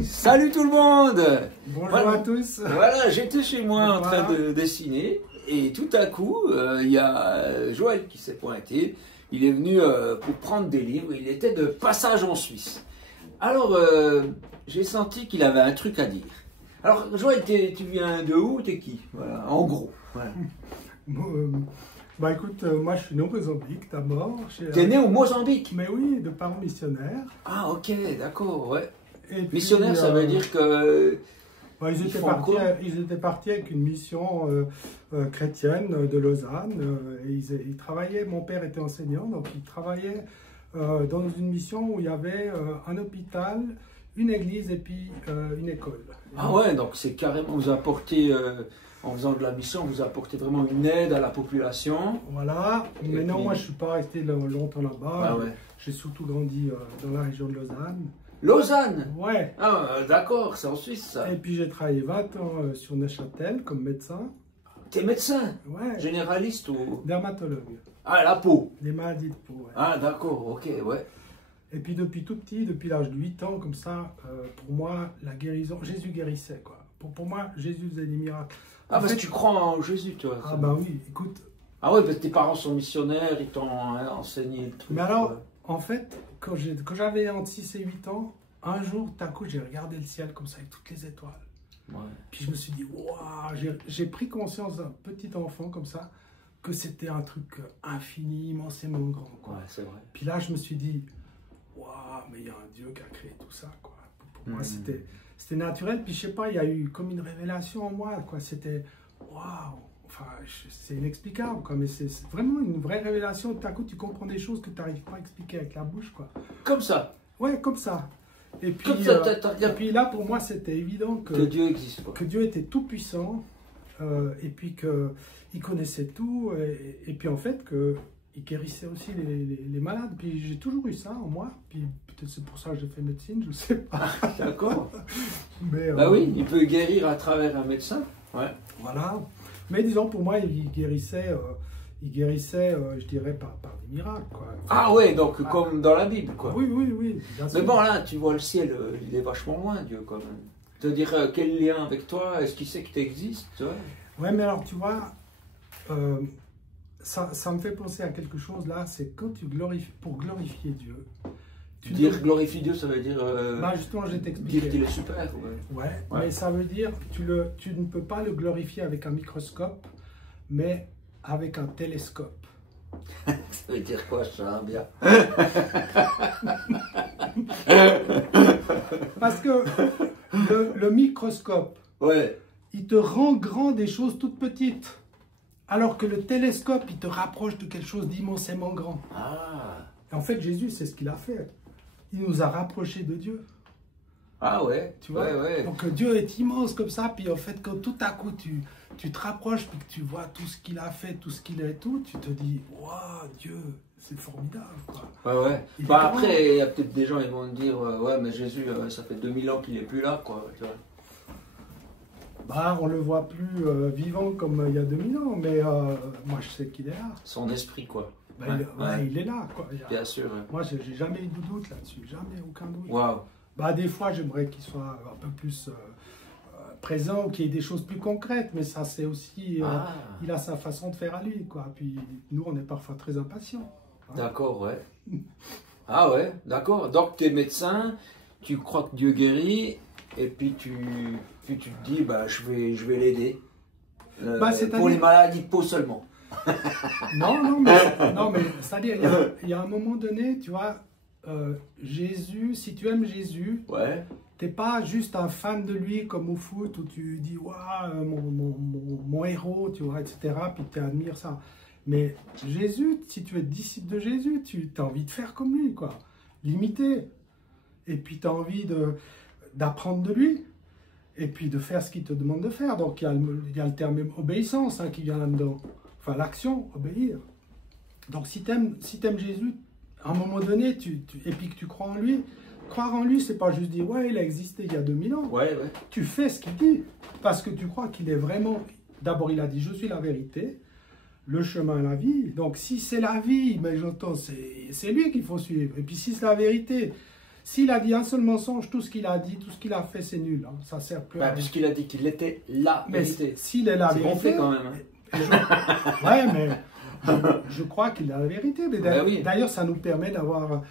Salut tout le monde. Bonjour voilà. à tous. Voilà, j'étais chez moi en Voilà. train de dessiner et tout à coup, il y a Joël qui s'est pointé. Il est venu pour prendre des livres. Il était de passage en Suisse. Alors, j'ai senti qu'il avait un truc à dire. Alors, Joël, tu viens de où? T'es qui? Voilà, en gros. Voilà. Bah écoute, moi je suis né au Mozambique d'abord. T'es né au Mozambique? Mais oui, de parents missionnaires. Ah, ok, d'accord, ouais. Et puis, Missionnaire, ça veut dire que... bah, ils étaient partis avec une mission chrétienne de Lausanne. Et ils travaillaient, mon père était enseignant, donc ils travaillaient dans une mission où il y avait un hôpital, une église et puis une école. Ah ouais, donc c'est carrément, vous apportez, en faisant de la mission, vous apportez vraiment une aide à la population. Voilà, mais non, puis... moi je ne suis pas resté longtemps là-bas. Ah ouais. J'ai surtout grandi dans la région de Lausanne. Lausanne? Ouais. Ah d'accord, c'est en Suisse ça. Et puis j'ai travaillé 20 ans sur Neuchâtel comme médecin. T'es médecin? Ouais. Généraliste ou... Dermatologue. Ah, la peau. Les maladies de peau, ouais. Ah d'accord, ok, ouais. Et puis depuis tout petit, depuis l'âge de 8 ans, comme ça, pour moi, la guérison, Jésus guérissait, quoi. Pour moi, Jésus faisait des miracles. Ah, parce que tu crois en Jésus, toi. Ah bah oui, écoute. Ah ouais, parce que tes parents sont missionnaires, ils t'ont enseigné le truc. Mais alors, en fait, quand j'avais entre 6 et 8 ans, un jour, tout à coup, j'ai regardé le ciel comme ça, avec toutes les étoiles. Ouais. Puis je me suis dit, waouh, j'ai pris conscience d'un petit enfant comme ça, que c'était un truc infini, immensément grand, quoi. Ouais, c'est vrai. Puis là, je me suis dit, waouh, mais il y a un Dieu qui a créé tout ça, quoi. Pour moi, c'était naturel. Puis je sais pas, il y a eu comme une révélation en moi, quoi. C'était, waouh, enfin, c'est inexplicable, quoi. Mais c'est vraiment une vraie révélation. Tout à coup, tu comprends des choses que tu n'arrives pas à expliquer avec la bouche, quoi. Comme ça? Ouais, comme ça. Et puis, comme ça, et puis là, pour moi, c'était évident que Dieu existe, quoi. Que Dieu était tout puissant, et puis qu'il connaissait tout, et puis en fait qu'il guérissait aussi les malades. Puis j'ai toujours eu ça en moi, puis peut-être c'est pour ça que j'ai fait médecine, je ne sais pas. D'accord. Mais, bah oui, il peut guérir à travers un médecin. Ouais. Voilà. Mais disons, pour moi, il guérissait, je dirais, par des miracles, quoi. Enfin, Ah ouais, donc comme dans la Bible, quoi. Oui, oui, oui. Bien sûr. Mais bon, là, tu vois le ciel, il est vachement loin, Dieu, quand même. Te dire quel lien avec toi? Est-ce qu'il sait que tu existes, tu vois? Ouais, mais alors, tu vois, ça me fait penser à quelque chose, là, c'est quand tu glorifies, pour glorifier Dieu. Glorifier Dieu, ça veut dire... bah justement, je vais t'expliquer. Dire qu'il est super, ouais. Ouais, mais ça veut dire que tu ne peux pas le glorifier avec un microscope, mais avec un télescope. Ça veut dire quoi, ça, bien? Parce que le microscope, ouais, il te rend grand des choses toutes petites, alors que le télescope, il te rapproche de quelque chose d'immensément grand. Ah. Et en fait, Jésus, c'est ce qu'il a fait. Il nous a rapprochés de Dieu. Ah ouais, Tu vois, ouais. Donc Dieu est immense comme ça, puis en fait, quand tout à coup tu te rapproches, puis que tu vois tout ce qu'il a fait, tout ce qu'il est, tout, tu te dis, waouh, Dieu, c'est formidable, quoi. Ouais. Bah après, il y a peut-être des gens, ils vont te dire, ouais, mais Jésus, ça fait 2000 ans qu'il n'est plus là, quoi. Tu vois. Bah, on le voit plus vivant comme il y a 2000 ans, mais moi, je sais qu'il est là. Son esprit, quoi. Bah, il est là, quoi. Bien sûr. Moi, j'ai jamais eu de doute là-dessus, jamais, aucun doute. Waouh. Bah, des fois, j'aimerais qu'il soit un peu plus présent, qu'il y ait des choses plus concrètes, mais ça, c'est aussi... il a sa façon de faire à lui, quoi. Puis nous, on est parfois très impatients. Hein. D'accord, ouais. Ah ouais, d'accord. Donc, tu es médecin, tu crois que Dieu guérit, et puis tu te dis, bah, je vais l'aider. Pour les maladies de peau seulement. Non, mais c'est-à-dire, il y a un moment donné, tu vois, Jésus, si tu aimes Jésus, ouais. T'es pas juste un fan de lui comme au foot où tu dis waouh, mon héros, tu vois, etc. Puis tu admires ça. Mais Jésus, si tu es disciple de Jésus, tu as envie de faire comme lui, quoi. L'imiter. Et puis tu as envie d'apprendre de lui. Et puis de faire ce qu'il te demande de faire. Donc il y a le terme obéissance hein, qui vient là-dedans. Enfin, l'action, obéir. Donc si tu aimes Jésus, à un moment donné, et puis que tu crois en lui, croire en lui, c'est pas juste dire, ouais, il a existé il y a 2000 ans. Ouais. Tu fais ce qu'il dit, parce que tu crois qu'il est vraiment... D'abord, il a dit, je suis la vérité, le chemin, la vie. Donc, si c'est la vie, mais j'entends, c'est lui qu'il faut suivre. Et puis, si c'est la vérité, S'il a dit un seul mensonge, tout ce qu'il a dit, tout ce qu'il a fait, c'est nul. Hein. Ça sert plus à rien. Puisqu'il a dit qu'il était la Mais vérité. s'il est la C'est vérité... gonflé quand même. Hein. Ouais, mais je crois qu'il a la vérité. Mais Ben oui. d'ailleurs, ça nous permet d'avoir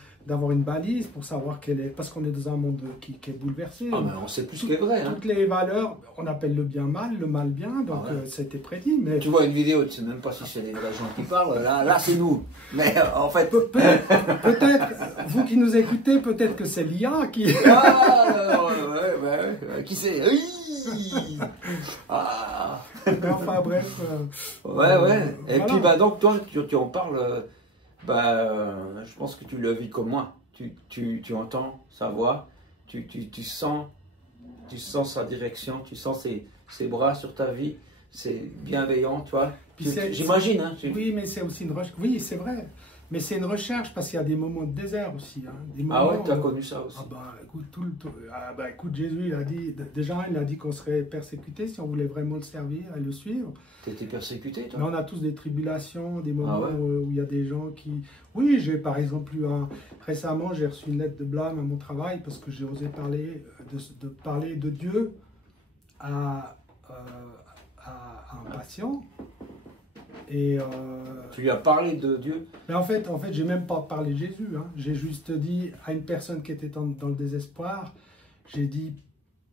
une balise pour savoir quelle est... Parce qu'on est dans un monde qui est bouleversé. Ah, mais on sait plus ce qui est vrai. Hein. Toutes les valeurs, on appelle le bien mal, le mal bien, donc Ah ouais. ça a été prédit. Mais Tu vois une vidéo, tu sais même pas si c'est des vrais gens qui parlent. Là c'est nous. Mais en fait. peut-être, vous qui nous écoutez, peut-être que c'est l'IA qui... Ah, ouais. Qui c'est? Oui. Ah. Enfin bref. Ouais. Et voilà. puis bah donc toi, tu en parles. Je pense que tu le vis comme moi. Tu entends sa voix, tu sens sa direction, tu sens ses bras sur ta vie, c'est bienveillant, tu vois. J'imagine. Hein, oui, mais c'est aussi une recherche. Oui, c'est vrai. Mais c'est une recherche parce qu'il y a des moments de désert aussi. Hein. Des Ah ouais, moments tu as connu ça aussi. Écoute, Jésus, il a dit qu'on serait persécuté si on voulait vraiment le servir et le suivre. Tu étais persécuté, toi? Mais on a tous des tribulations, des moments Ah ouais. où il y a des gens qui... Oui, j'ai par exemple récemment, j'ai reçu une lettre de blâme à mon travail parce que j'ai osé parler de Dieu à un patient. Et tu lui as parlé de Dieu? mais en fait, j'ai même pas parlé de Jésus. Hein. J'ai juste dit à une personne qui était dans le désespoir, j'ai dit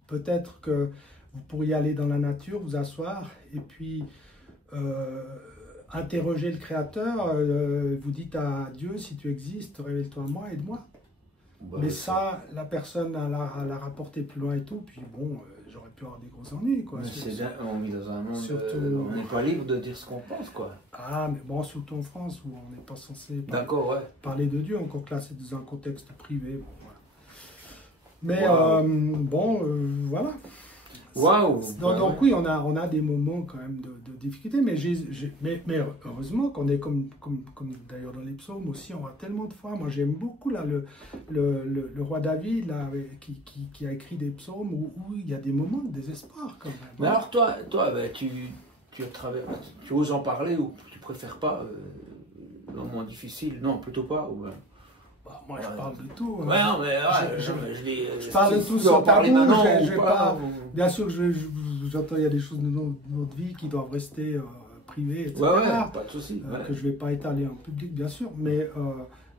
peut-être que vous pourriez aller dans la nature, vous asseoir, et puis interroger le Créateur. Vous dites à Dieu, si tu existes, révèle-toi à moi, aide-moi. Bah, mais ça, la personne l'a rapporté plus loin et tout, puis bon, j'aurais pu avoir des gros ennuis, quoi. c'est bien, on vit dans un monde, surtout, on n'est pas libre de dire ce qu'on pense, quoi. Ah, mais bon, surtout en France, où on n'est pas censé D'accord, ouais. parler de Dieu, encore que là, c'est dans un contexte privé. Bon, voilà. Mais voilà. Waouh! Donc oui, on a des moments quand même de difficulté, mais heureusement qu'on est comme d'ailleurs dans les psaumes aussi, on a tellement de fois. Moi, j'aime beaucoup là le roi David là, qui a écrit des psaumes où il y a des moments de désespoir quand même. Mais alors toi tu oses en parler ou tu préfères pas le moment difficile? Non, plutôt pas. Ou, moi, je parle de tout. Ouais, non, mais je parle de tout sans tabou. Bien sûr, j'entends il y a des choses de notre vie qui doivent rester privées, etc. Ouais, pas de souci. Que je ne vais pas étaler en public, bien sûr. Mais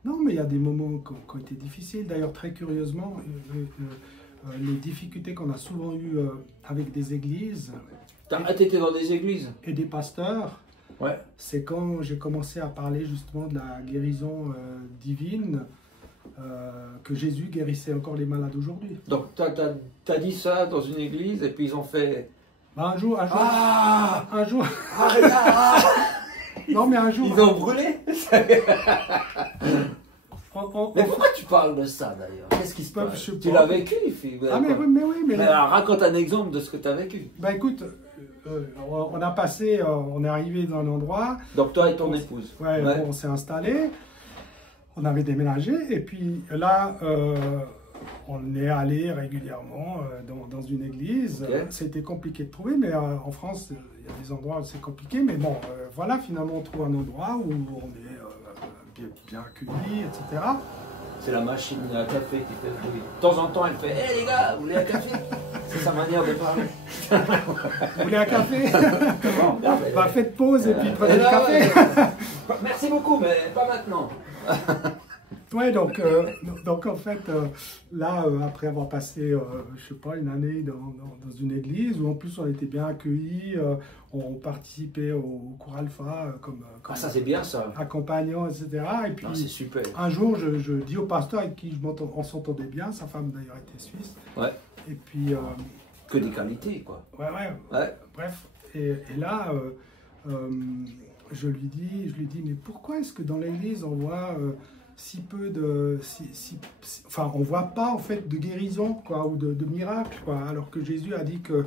non, mais il y a des moments qui ont été difficiles. D'ailleurs, très curieusement, les difficultés qu'on a souvent eues avec des églises. Tu étais dans des églises? Et des pasteurs. Ouais. C'est quand j'ai commencé à parler justement de la guérison divine, que Jésus guérissait encore les malades aujourd'hui. Donc tu as dit ça dans une église et puis ils ont fait... Un jour. Non mais un jour. Ils ont brûlé. Mais pourquoi tu parles de ça d'ailleurs? Qu'est-ce qui se passe? Tu l'as vécu? Mais oui. Mais alors, raconte un exemple de ce que tu as vécu. Ben écoute, on a passé, on est arrivé dans un endroit. Donc toi et ton épouse. Ouais. Bon, on s'est installé. On avait déménagé et puis là, on est allé régulièrement dans une église. Okay. C'était compliqué de trouver, mais en France, il y a des endroits où c'est compliqué. Mais bon, voilà, finalement, on trouve un endroit où on est bien accueilli, etc. C'est la machine à café qui fait le bruit. De temps en temps, elle fait « Hé les gars, vous voulez un café ?» C'est sa manière de parler. Vous voulez un café? Bah, faites pause et puis prenez le café. Merci beaucoup, mais pas maintenant. Ouais, donc en fait, là, après avoir passé, je sais pas, une année dans une église où en plus on était bien accueillis, on participait au cours alpha comme ça c'est bien ça. Accompagnant, etc. Et puis c'est super. Un jour, je dis au pasteur avec qui on s'entendait bien, sa femme d'ailleurs était suisse. Ouais. Et puis que des qualités quoi. Ouais. Bref, et là. Je lui dis, mais pourquoi est-ce que dans l'église on voit si peu de, enfin on voit pas en fait de guérison quoi ou de miracles quoi, alors que Jésus a dit que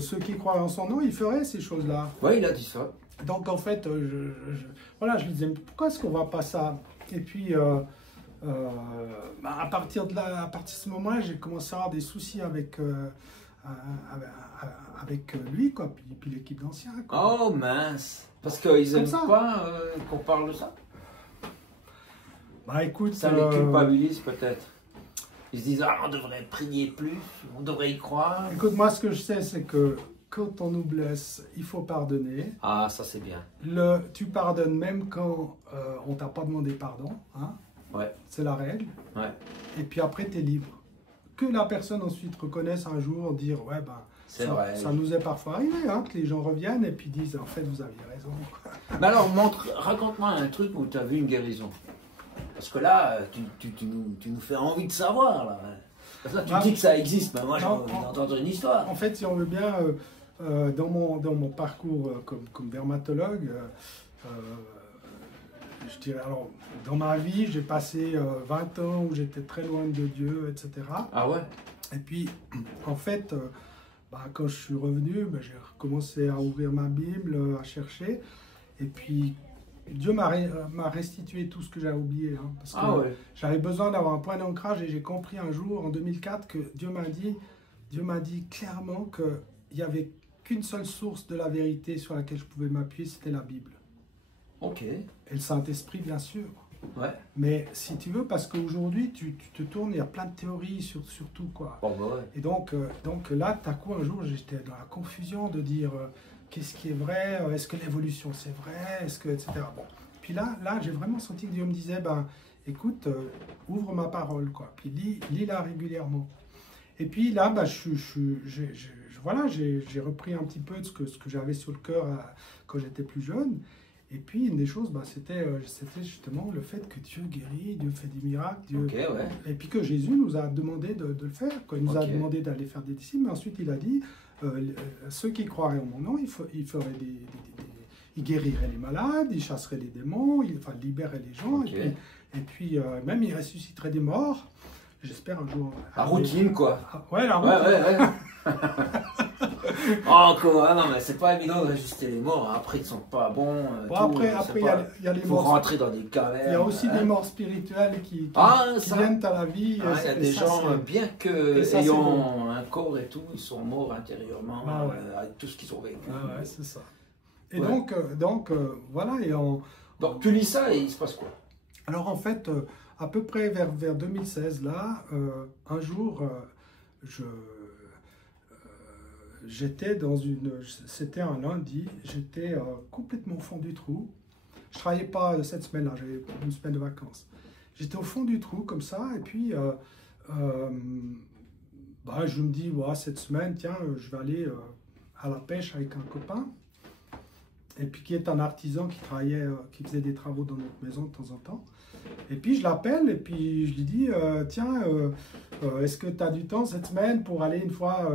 ceux qui croient en son nom, ils feraient ces choses-là. Ouais, il a dit ça. Donc en fait, je lui disais, mais pourquoi est-ce qu'on voit pas ça? Et puis à partir de ce moment-là, j'ai commencé à avoir des soucis avec lui quoi, puis l'équipe d'anciens. Oh mince. Parce qu'ils n'aiment pas qu'on parle de ça? Bah écoute... Ça les culpabilise peut-être. Ils se disent, ah, on devrait prier plus, on devrait y croire. Écoute, moi, ce que je sais, c'est que quand on nous blesse, il faut pardonner. Ah, ça c'est bien. Tu pardonnes même quand on t'a pas demandé pardon. Hein? Ouais. C'est la règle. Ouais. Et puis après, tu es libre. Que la personne ensuite reconnaisse un jour, dire, ouais, ben, ça nous est parfois arrivé, hein, que les gens reviennent et puis disent, en fait, vous aviez raison. Mais alors, raconte-moi un truc où tu as vu une guérison. Parce que là, tu nous fais envie de savoir. Là. Parce que là, tu dis que ça existe, mais moi j'ai envie d'entendre une histoire. En fait, si on veut bien, dans mon parcours comme dermatologue, je dirais, alors, dans ma vie, j'ai passé 20 ans où j'étais très loin de Dieu, etc. Ah ouais? Et puis, en fait, quand je suis revenu, j'ai recommencé à ouvrir ma Bible, à chercher. Et puis, Dieu m'a restitué tout ce que j'avais oublié. Hein, parce que j'avais besoin d'avoir un point d'ancrage et j'ai compris un jour, en 2004, que Dieu m'a dit clairement qu'il n'y avait qu'une seule source de la vérité sur laquelle je pouvais m'appuyer, c'était la Bible. Ok. Et le Saint-Esprit, bien sûr. Ouais. Mais si tu veux, parce qu'aujourd'hui, tu te tournes, il y a plein de théories sur tout, quoi. Bon, bah ouais. Et donc là, tout à coup, un jour, j'étais dans la confusion de dire qu'est-ce qui est vrai, est-ce que l'évolution c'est vrai, est-ce que, etc. Bon. Puis là, j'ai vraiment senti que Dieu me disait, écoute, ouvre ma parole, quoi. Puis lis-la régulièrement. Et puis là, j'ai repris un petit peu de ce que j'avais sur le cœur quand j'étais plus jeune. Et puis, une des choses, c'était justement le fait que Dieu guérit, Dieu fait des miracles. Dieu... Okay, ouais. Et puis que Jésus nous a demandé de le faire. Quoi. Il nous a demandé d'aller faire des disciples, mais ensuite il a dit, ceux qui croiraient en mon nom, il guérirait les malades, il chasserait les démons, il libérerait les gens, et puis même il ressusciterait des morts. J'espère un jour... La routine, quoi. Ouais, la routine. Ouais. Oh, quoi, non, mais c'est pas évident de résister les morts. Après, ils sont pas bons. Après, il y a les morts. Faut rentrer dans des cavernes. Il y a aussi des morts spirituelles qui viennent à la vie. Il y a des gens, bien qu'ayant un corps et tout, ils sont morts intérieurement avec tout ce qu'ils ont vécu. Ouais, c'est ça. Et donc, voilà. Donc, tu lis ça et il se passe quoi? Alors, en fait, à peu près vers 2016, là, un jour, j'étais c'était un lundi, j'étais complètement au fond du trou. Je travaillais pas cette semaine-là, j'avais une semaine de vacances. J'étais au fond du trou comme ça, et puis je me dis, cette semaine, tiens, je vais aller à la pêche avec un copain, et puis qui est un artisan qui faisait des travaux dans notre maison de temps en temps. Et puis je l'appelle et puis je lui dis, tiens, est-ce que tu as du temps cette semaine pour aller une fois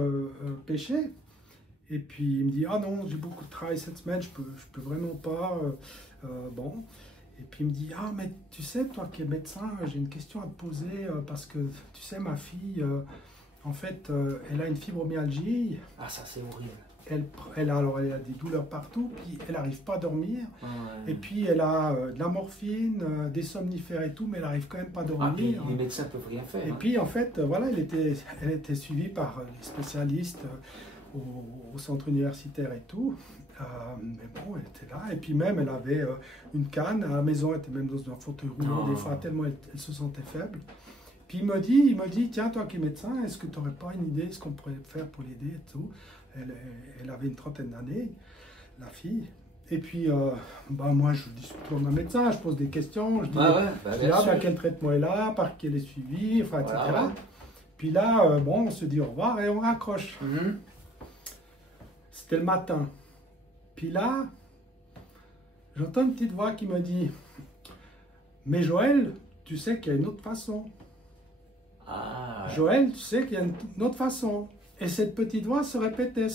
pêcher? Et puis il me dit, ah non, j'ai beaucoup de travail cette semaine, je peux vraiment pas. Bon. Et puis il me dit, ah mais tu sais, toi qui es médecin, j'ai une question à te poser parce que tu sais, ma fille, en fait, elle a une fibromyalgie. Ah, ça c'est horrible. Elle a des douleurs partout, puis elle n'arrive pas à dormir. Et puis elle a de la morphine, des somnifères et tout, mais elle n'arrive quand même pas à dormir. Ah, puis les médecins ne peuvent rien faire. Et puis en fait, voilà, elle était suivie par les spécialistes au centre universitaire et tout. Mais bon, elle était là. Et puis même, elle avait une canne. À la maison, elle était même dans un fauteuil roulant, des fois, tellement elle se sentait faible. Puis il me dit, tiens, toi qui es médecin, est-ce que tu n'aurais pas une idée de ce qu'on pourrait faire pour l'aider et tout? Elle avait une trentaine d'années, la fille. Et puis, moi, je discute avec un médecin, je pose des questions, je dis, quel traitement elle a, par qui elle est suivie, enfin, etc. Voilà. Puis là, on se dit au revoir et on raccroche. C'était le matin. Puis là, j'entends une petite voix qui me dit, mais Joël, tu sais qu'il y a une autre façon. Joël, tu sais qu'il y a une autre façon. Et cette petite voix se répétait.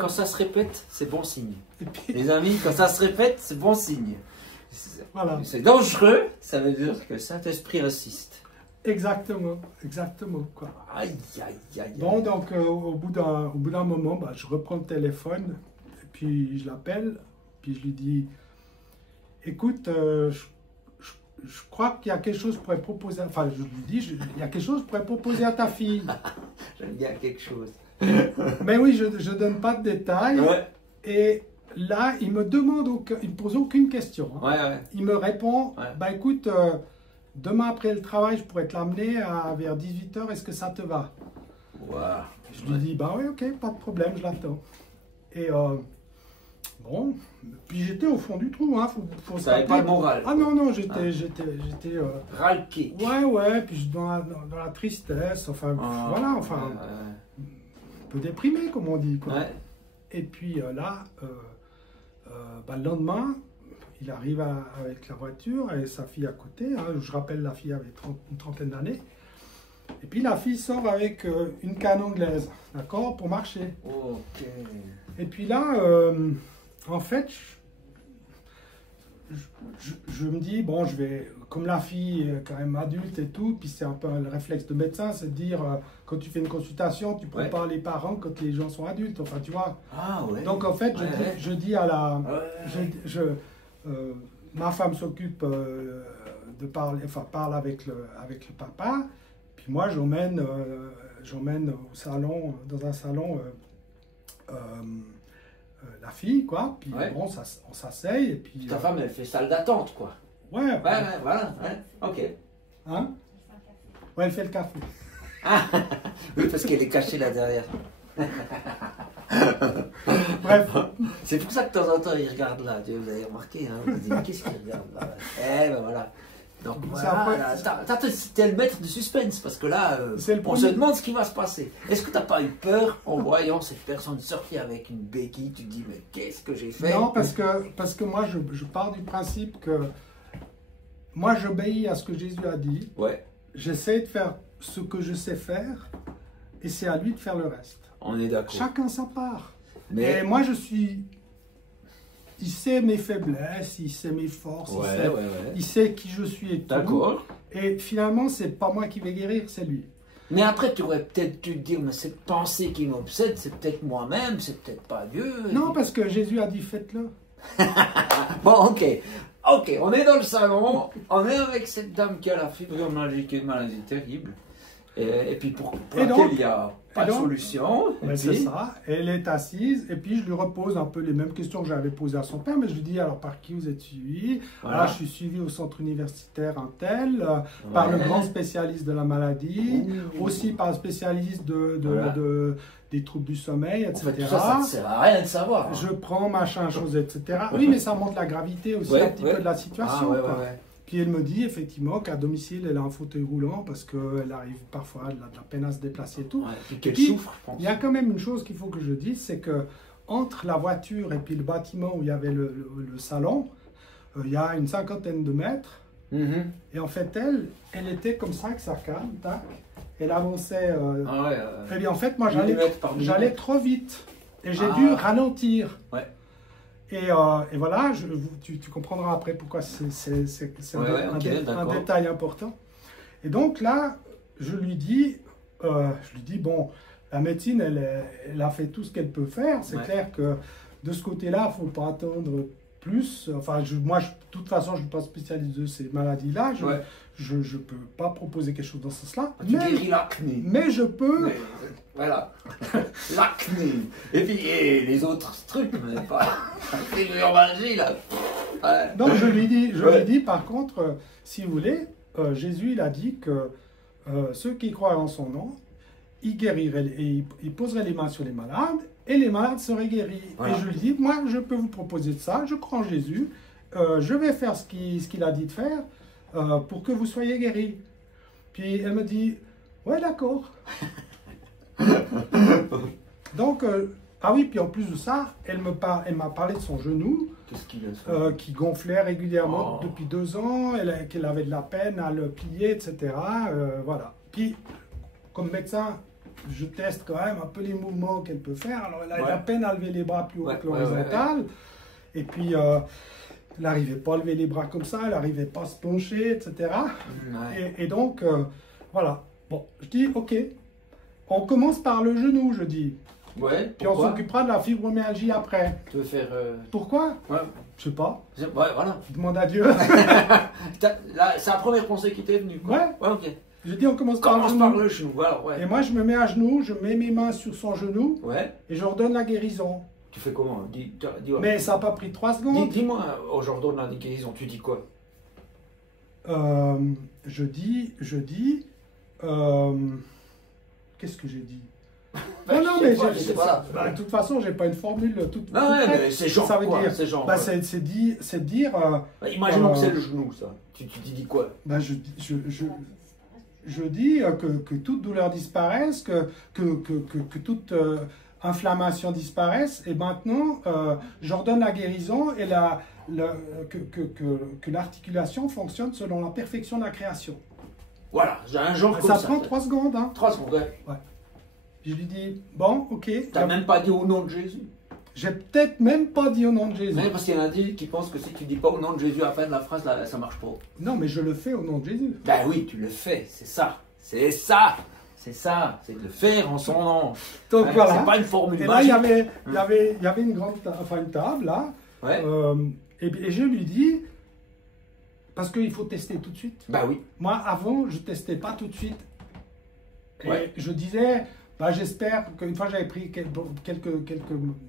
Quand ça se répète, c'est bon signe. Puis... Les amis, quand ça se répète, c'est bon signe. Voilà. C'est dangereux, ça veut dire que le Saint-Esprit assiste. Exactement, quoi. Aïe. Bon, donc au bout d'un moment, je reprends le téléphone, et puis je l'appelle, puis je lui dis, écoute, je crois qu'il y a quelque chose que je pourrais proposer, je lui dis, il y a quelque chose que je pourrais proposer à ta fille. J'aime bien quelque chose. Mais oui, je ne donne pas de détails. Ouais. Et là, il me pose aucune question. Ouais. Il me répond, écoute, demain après le travail, je pourrais te l'amener vers 18h, est-ce que ça te va? Wow. Je lui dis, bah oui, ok, pas de problème, je l'attends. Et bon, puis j'étais au fond du trou, hein, faut Ça n'avait pas le moral. Ah non, non, j'étais ralqué. ouais, puis dans la tristesse, enfin, voilà, enfin, un peu déprimé, comme on dit, quoi. Ouais. Et puis là, bah, le lendemain, il arrive avec la voiture et sa fille à côté, hein, je rappelle, la fille avait une trentaine d'années. Et puis la fille sort avec une canne anglaise, d'accord, pour marcher. Ok. Et puis là, en fait, je me dis, bon, je vais, comme la fille est quand même adulte et tout, puis c'est un peu le réflexe de médecin, c'est de dire, quand tu fais une consultation, tu prépares les parents quand les gens sont adultes, enfin, tu vois. Ah ouais. Donc en fait, je dis à la... Ouais. Ma femme s'occupe de parler, enfin, parle avec le papa, puis moi, j'emmène au salon, dans un salon, la fille, quoi. Puis bon, on s'asseye et puis... Ta femme, elle fait salle d'attente, quoi. Ouais. Ouais, voilà. Ouais. Ok. Hein? Ouais, elle fait le café. Ah, oui, parce qu'elle est cachée là derrière. Bref. C'est pour ça que de temps en temps, il regarde là. Vous avez remarqué, hein? Vous vous dites, mais qu'est-ce qu'il regarde là? Eh ben voilà. Donc voilà, t'es le maître du suspense, parce que là, on se demande ce qui va se passer. Est-ce que t'as pas eu peur en voyant cette personne sortir avec une béquille? Tu te dis, mais qu'est-ce que j'ai fait? Non, parce que moi, je pars du principe que moi, j'obéis à ce que Jésus a dit. Ouais. J'essaie de faire ce que je sais faire, et c'est à lui de faire le reste. On est d'accord. Chacun sa part. Mais et moi, il sait mes faiblesses, il sait mes forces, il sait qui je suis et tout. D'accord. Et finalement, c'est pas moi qui vais guérir, c'est lui. Mais après, tu aurais peut-être dû te dire, mais cette pensée qui m'obsède, c'est peut-être moi-même, c'est peut-être pas Dieu. Non, parce que Jésus a dit, faites-le. Bon, ok, on est dans le salon, on est avec cette dame qui a la fibromyalgie, qui est une maladie terrible. Et puis pour laquelle il n'y a pas de solution. C'est ça, elle est assise, et puis je lui repose un peu les mêmes questions que j'avais posées à son père, mais je lui dis, alors par qui vous êtes suivi? Voilà. Là, je suis suivi au centre universitaire Intel, par le grand spécialiste de la maladie, aussi par le spécialiste des troubles du sommeil, etc. En fait, tout ça ne sert à rien de savoir. Hein. Je prends machin, chose, etc. Oui, mais ça montre la gravité aussi un petit peu de la situation. Puis elle me dit effectivement qu'à domicile, elle a un fauteuil roulant parce qu'elle arrive parfois de la peine à se déplacer et tout. Et qu'elle souffre, je pense. Il y a quand même une chose qu'il faut que je dise, c'est que entre la voiture et puis le bâtiment où il y avait le salon, il y a une 50aine de mètres. Et en fait, elle était comme ça avec sa canne, tac. Elle avançait. Et bien en fait, moi, j'allais trop vite. Et j'ai dû ralentir. Ouais. Et voilà, tu comprendras après pourquoi c'est un détail important. Et donc là, je lui dis, bon, la médecine, elle a fait tout ce qu'elle peut faire. C'est clair que de ce côté-là, il ne faut pas attendre plus. Enfin, moi, de toute façon, je ne suis pas spécialiste de ces maladies-là. Je ne peux pas proposer quelque chose dans ce sens-là. Tu guéris l'acné. Mais je peux... Voilà. L'acné. Et puis les autres trucs, mais pas... C'est l'urologie, là. Ouais. Donc, je lui dis, par contre, si vous voulez, Jésus, il a dit que ceux qui croient en son nom, il guérirait, et il poserait les mains sur les malades, et les malades seraient guéris. Voilà. Et je lui dis, moi, je peux vous proposer de ça, je crois en Jésus, je vais faire ce qu'il a dit de faire pour que vous soyez guéris. Puis elle me dit, ouais, d'accord. Donc, ah oui, puis en plus de ça, elle m'a parlé de son genou, qui gonflait régulièrement depuis 2 ans, qu'elle avait de la peine à le plier, etc. Voilà. Puis, comme médecin, je teste quand même un peu les mouvements qu'elle peut faire. Alors, elle a de la peine à lever les bras plus haut que l'horizontale. Et puis, elle n'arrivait pas à lever les bras comme ça, elle n'arrivait pas à se pencher, etc. Et donc, voilà. Bon, je dis, ok, on commence par le genou, je dis. Ouais. Puis on s'occupera de la fibromyalgie après. Tu veux faire... Pourquoi? Ouais. Je sais pas. Ouais, voilà. Demande à Dieu. C'est la première pensée qui t'est venue, quoi. Ouais, ok. Je dis on commence par le genou. Voilà, Et moi je me mets à genoux, je mets mes mains sur son genou. Ouais. Et je ordonne la guérison. Tu fais comment? Dis Mais ça n'a pas pris 3 secondes. Dis-moi, j'ordonne la guérison, tu dis quoi? je dis, qu'est-ce que j'ai dit? Ben, Non, mais voilà. de toute façon, j'ai pas une formule toute Non, ouais, prête. mais c'est genre Ça veut quoi? dire, C'est genre. bah, quoi? c'est dire, Imaginons que c'est le genou, ça. Tu dis quoi? bah, je dis que toute douleur disparaisse, que toute inflammation disparaisse, et maintenant, j'ordonne la guérison et que l'articulation fonctionne selon la perfection de la création. Voilà, j'ai un genre comme Ça ça. prend 3 secondes. Hein. 3 secondes, ouais. Je lui dis, bon, ok. T'as même pas dit au nom de Jésus. J'ai peut-être même pas dit au nom de Jésus. Mais parce qu'il y en a qui pensent que si tu dis pas au nom de Jésus à la fin de la phrase, là, ça marche pas. Non, mais je le fais au nom de Jésus. Ben oui, tu le fais, c'est ça. C'est ça. C'est ça. C'est de le faire en son nom. Donc Ouais, voilà. C'est pas une formule Et là, il magique. y avait une une table là. Ouais. Et je lui dis, parce qu'il faut tester tout de suite. Ben oui. Moi, avant, je testais pas tout de suite. Et Ouais. je disais, bah, j'espère qu'une fois j'avais pris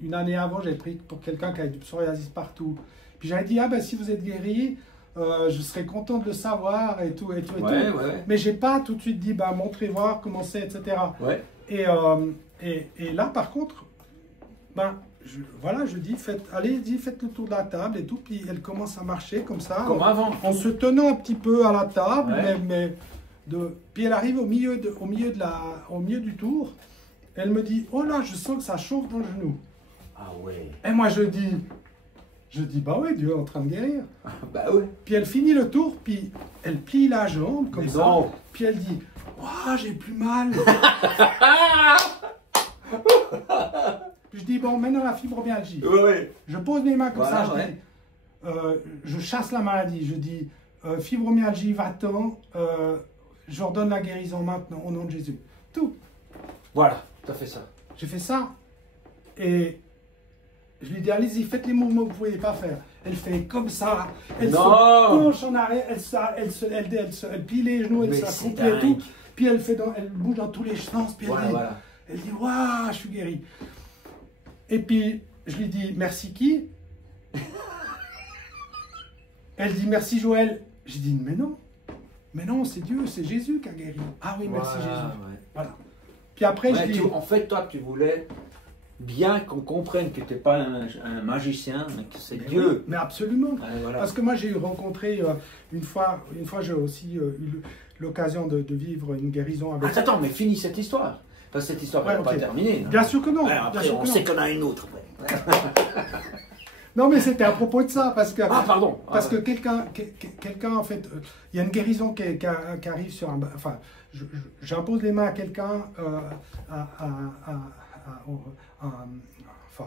une année avant, j'avais pris pour quelqu'un qui avait du psoriasis partout. Puis j'avais dit, ah ben si vous êtes guéri, je serais content de le savoir et tout et tout et Ouais, tout. ouais. Mais j'ai pas tout de suite dit, bah montrez voir comment c'est, etc. Ouais. Et là, par contre, ben, je dis, allez-y, faites le tour de la table et tout. Puis elle commence à marcher comme ça. Comme avant. En se tenant un petit peu à la table, Ouais. puis elle arrive au milieu du tour. Elle me dit, oh là, je sens que ça chauffe dans le genou. Ah ouais. Et moi, je dis, bah ouais, Dieu est en train de guérir. Bah ouais. Puis elle finit le tour, puis elle plie la jambe comme Mais ça. non. Puis elle dit, oh, j'ai plus mal. Puis je dis, bon, maintenant la fibromyalgie. Ouais. Je pose mes mains comme Voilà, ça, ouais. je chasse la maladie. Je dis, fibromyalgie, va-t'en, j'ordonne la guérison maintenant au nom de Jésus. Tout. Voilà, t'as fait ça. J'ai fait ça. Et je lui dis, allez-y, faites les mouvements que vous ne pouvez pas faire. Elle fait comme ça. Elle Non. se penche en arrière. Elle plie les genoux, elle Mais s'accroupit c'est et tout. dingue. Puis elle bouge dans tous les sens. Puis Voilà, voilà. elle dit, waouh, je suis guéri. Et puis, je lui dis, merci qui? Elle dit, merci Joël. J'ai dit, mais non, c'est Dieu, c'est Jésus qui a guéri. Ah oui, merci Voilà, Jésus. ouais. Voilà. Puis après, Ouais, je dis, en fait, toi, tu voulais bien qu'on comprenne que tu n'es pas un magicien, mais que c'est Dieu. oui, mais absolument. Ouais, voilà. Parce que moi, j'ai rencontré une fois j'ai aussi eu l'occasion de vivre une guérison avec... Attends, mais finis cette histoire. Parce que cette histoire n'est Ouais, pas ok. terminée. non. Bien sûr que non. Ouais, bien après, sûr on que non. sait qu'on a une autre. Ouais. Non, mais c'était à propos de ça, parce que... Ah, pardon. Parce que quelqu'un, en fait, il y a une guérison qui arrive sur un... Enfin, j'impose les mains à quelqu'un,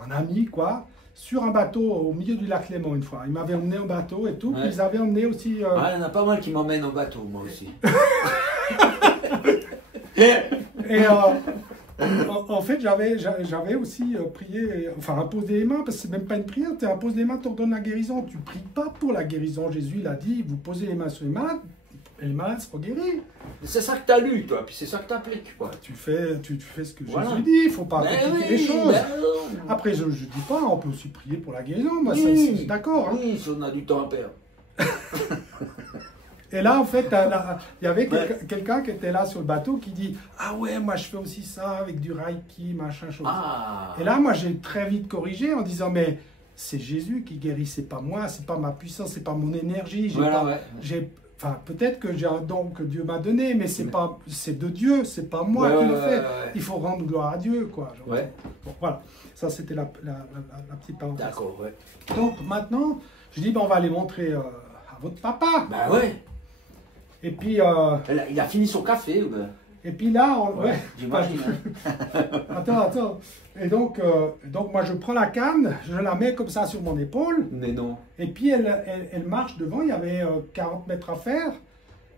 un ami, quoi, sur un bateau au milieu du lac Léman une fois. Il m'avait emmené au bateau et tout, Ouais. puis ils avaient emmené aussi... Ah, il y en a pas mal qui m'emmènent au bateau, moi aussi. Et en fait, j'avais aussi prié, enfin imposé les mains, parce que c'est même pas une prière, tu imposes les mains, tu ordonnes la guérison. Tu pries pas pour la guérison. Jésus, il a dit, vous posez les mains sur les malades, et les malades seront guéris. C'est ça que tu as lu, toi, puis c'est ça que tu appliques, quoi. Tu fais ce que Voilà. Jésus dit, il faut pas Ben compliquer oui, les choses. ben non. Après, je dis pas, on peut aussi prier pour la guérison, moi, Oui. c'est d'accord. Hein. Oui, si on a du temps à perdre. Et là, en fait, il y avait quelqu'un qui était là sur le bateau qui dit, ah ouais, moi je fais aussi ça avec du reiki, machin, chose. Ah. Et là, moi, j'ai très vite corrigé en disant, mais c'est Jésus qui guérit, c'est pas moi, c'est pas ma puissance, c'est pas mon énergie. Voilà, ouais. Enfin, peut-être que j'ai un don que Dieu m'a donné, mais c'est pas, c'est de Dieu, c'est pas moi Ouais, qui le ouais, fais. ouais, ouais. Il faut rendre gloire à Dieu, quoi. Genre. Ouais. Bon, voilà, ça c'était la petite parenthèse. D'accord, ouais. Donc maintenant, je dis, ben, on va aller montrer à votre papa. Bah ouais. Et puis, Il a fini son café, ou ben. là, ouais. J'imagine. Attends. Et donc moi, je prends la canne, je la mets comme ça sur mon épaule, Mais non. et puis elle marche devant, il y avait 40 mètres à faire,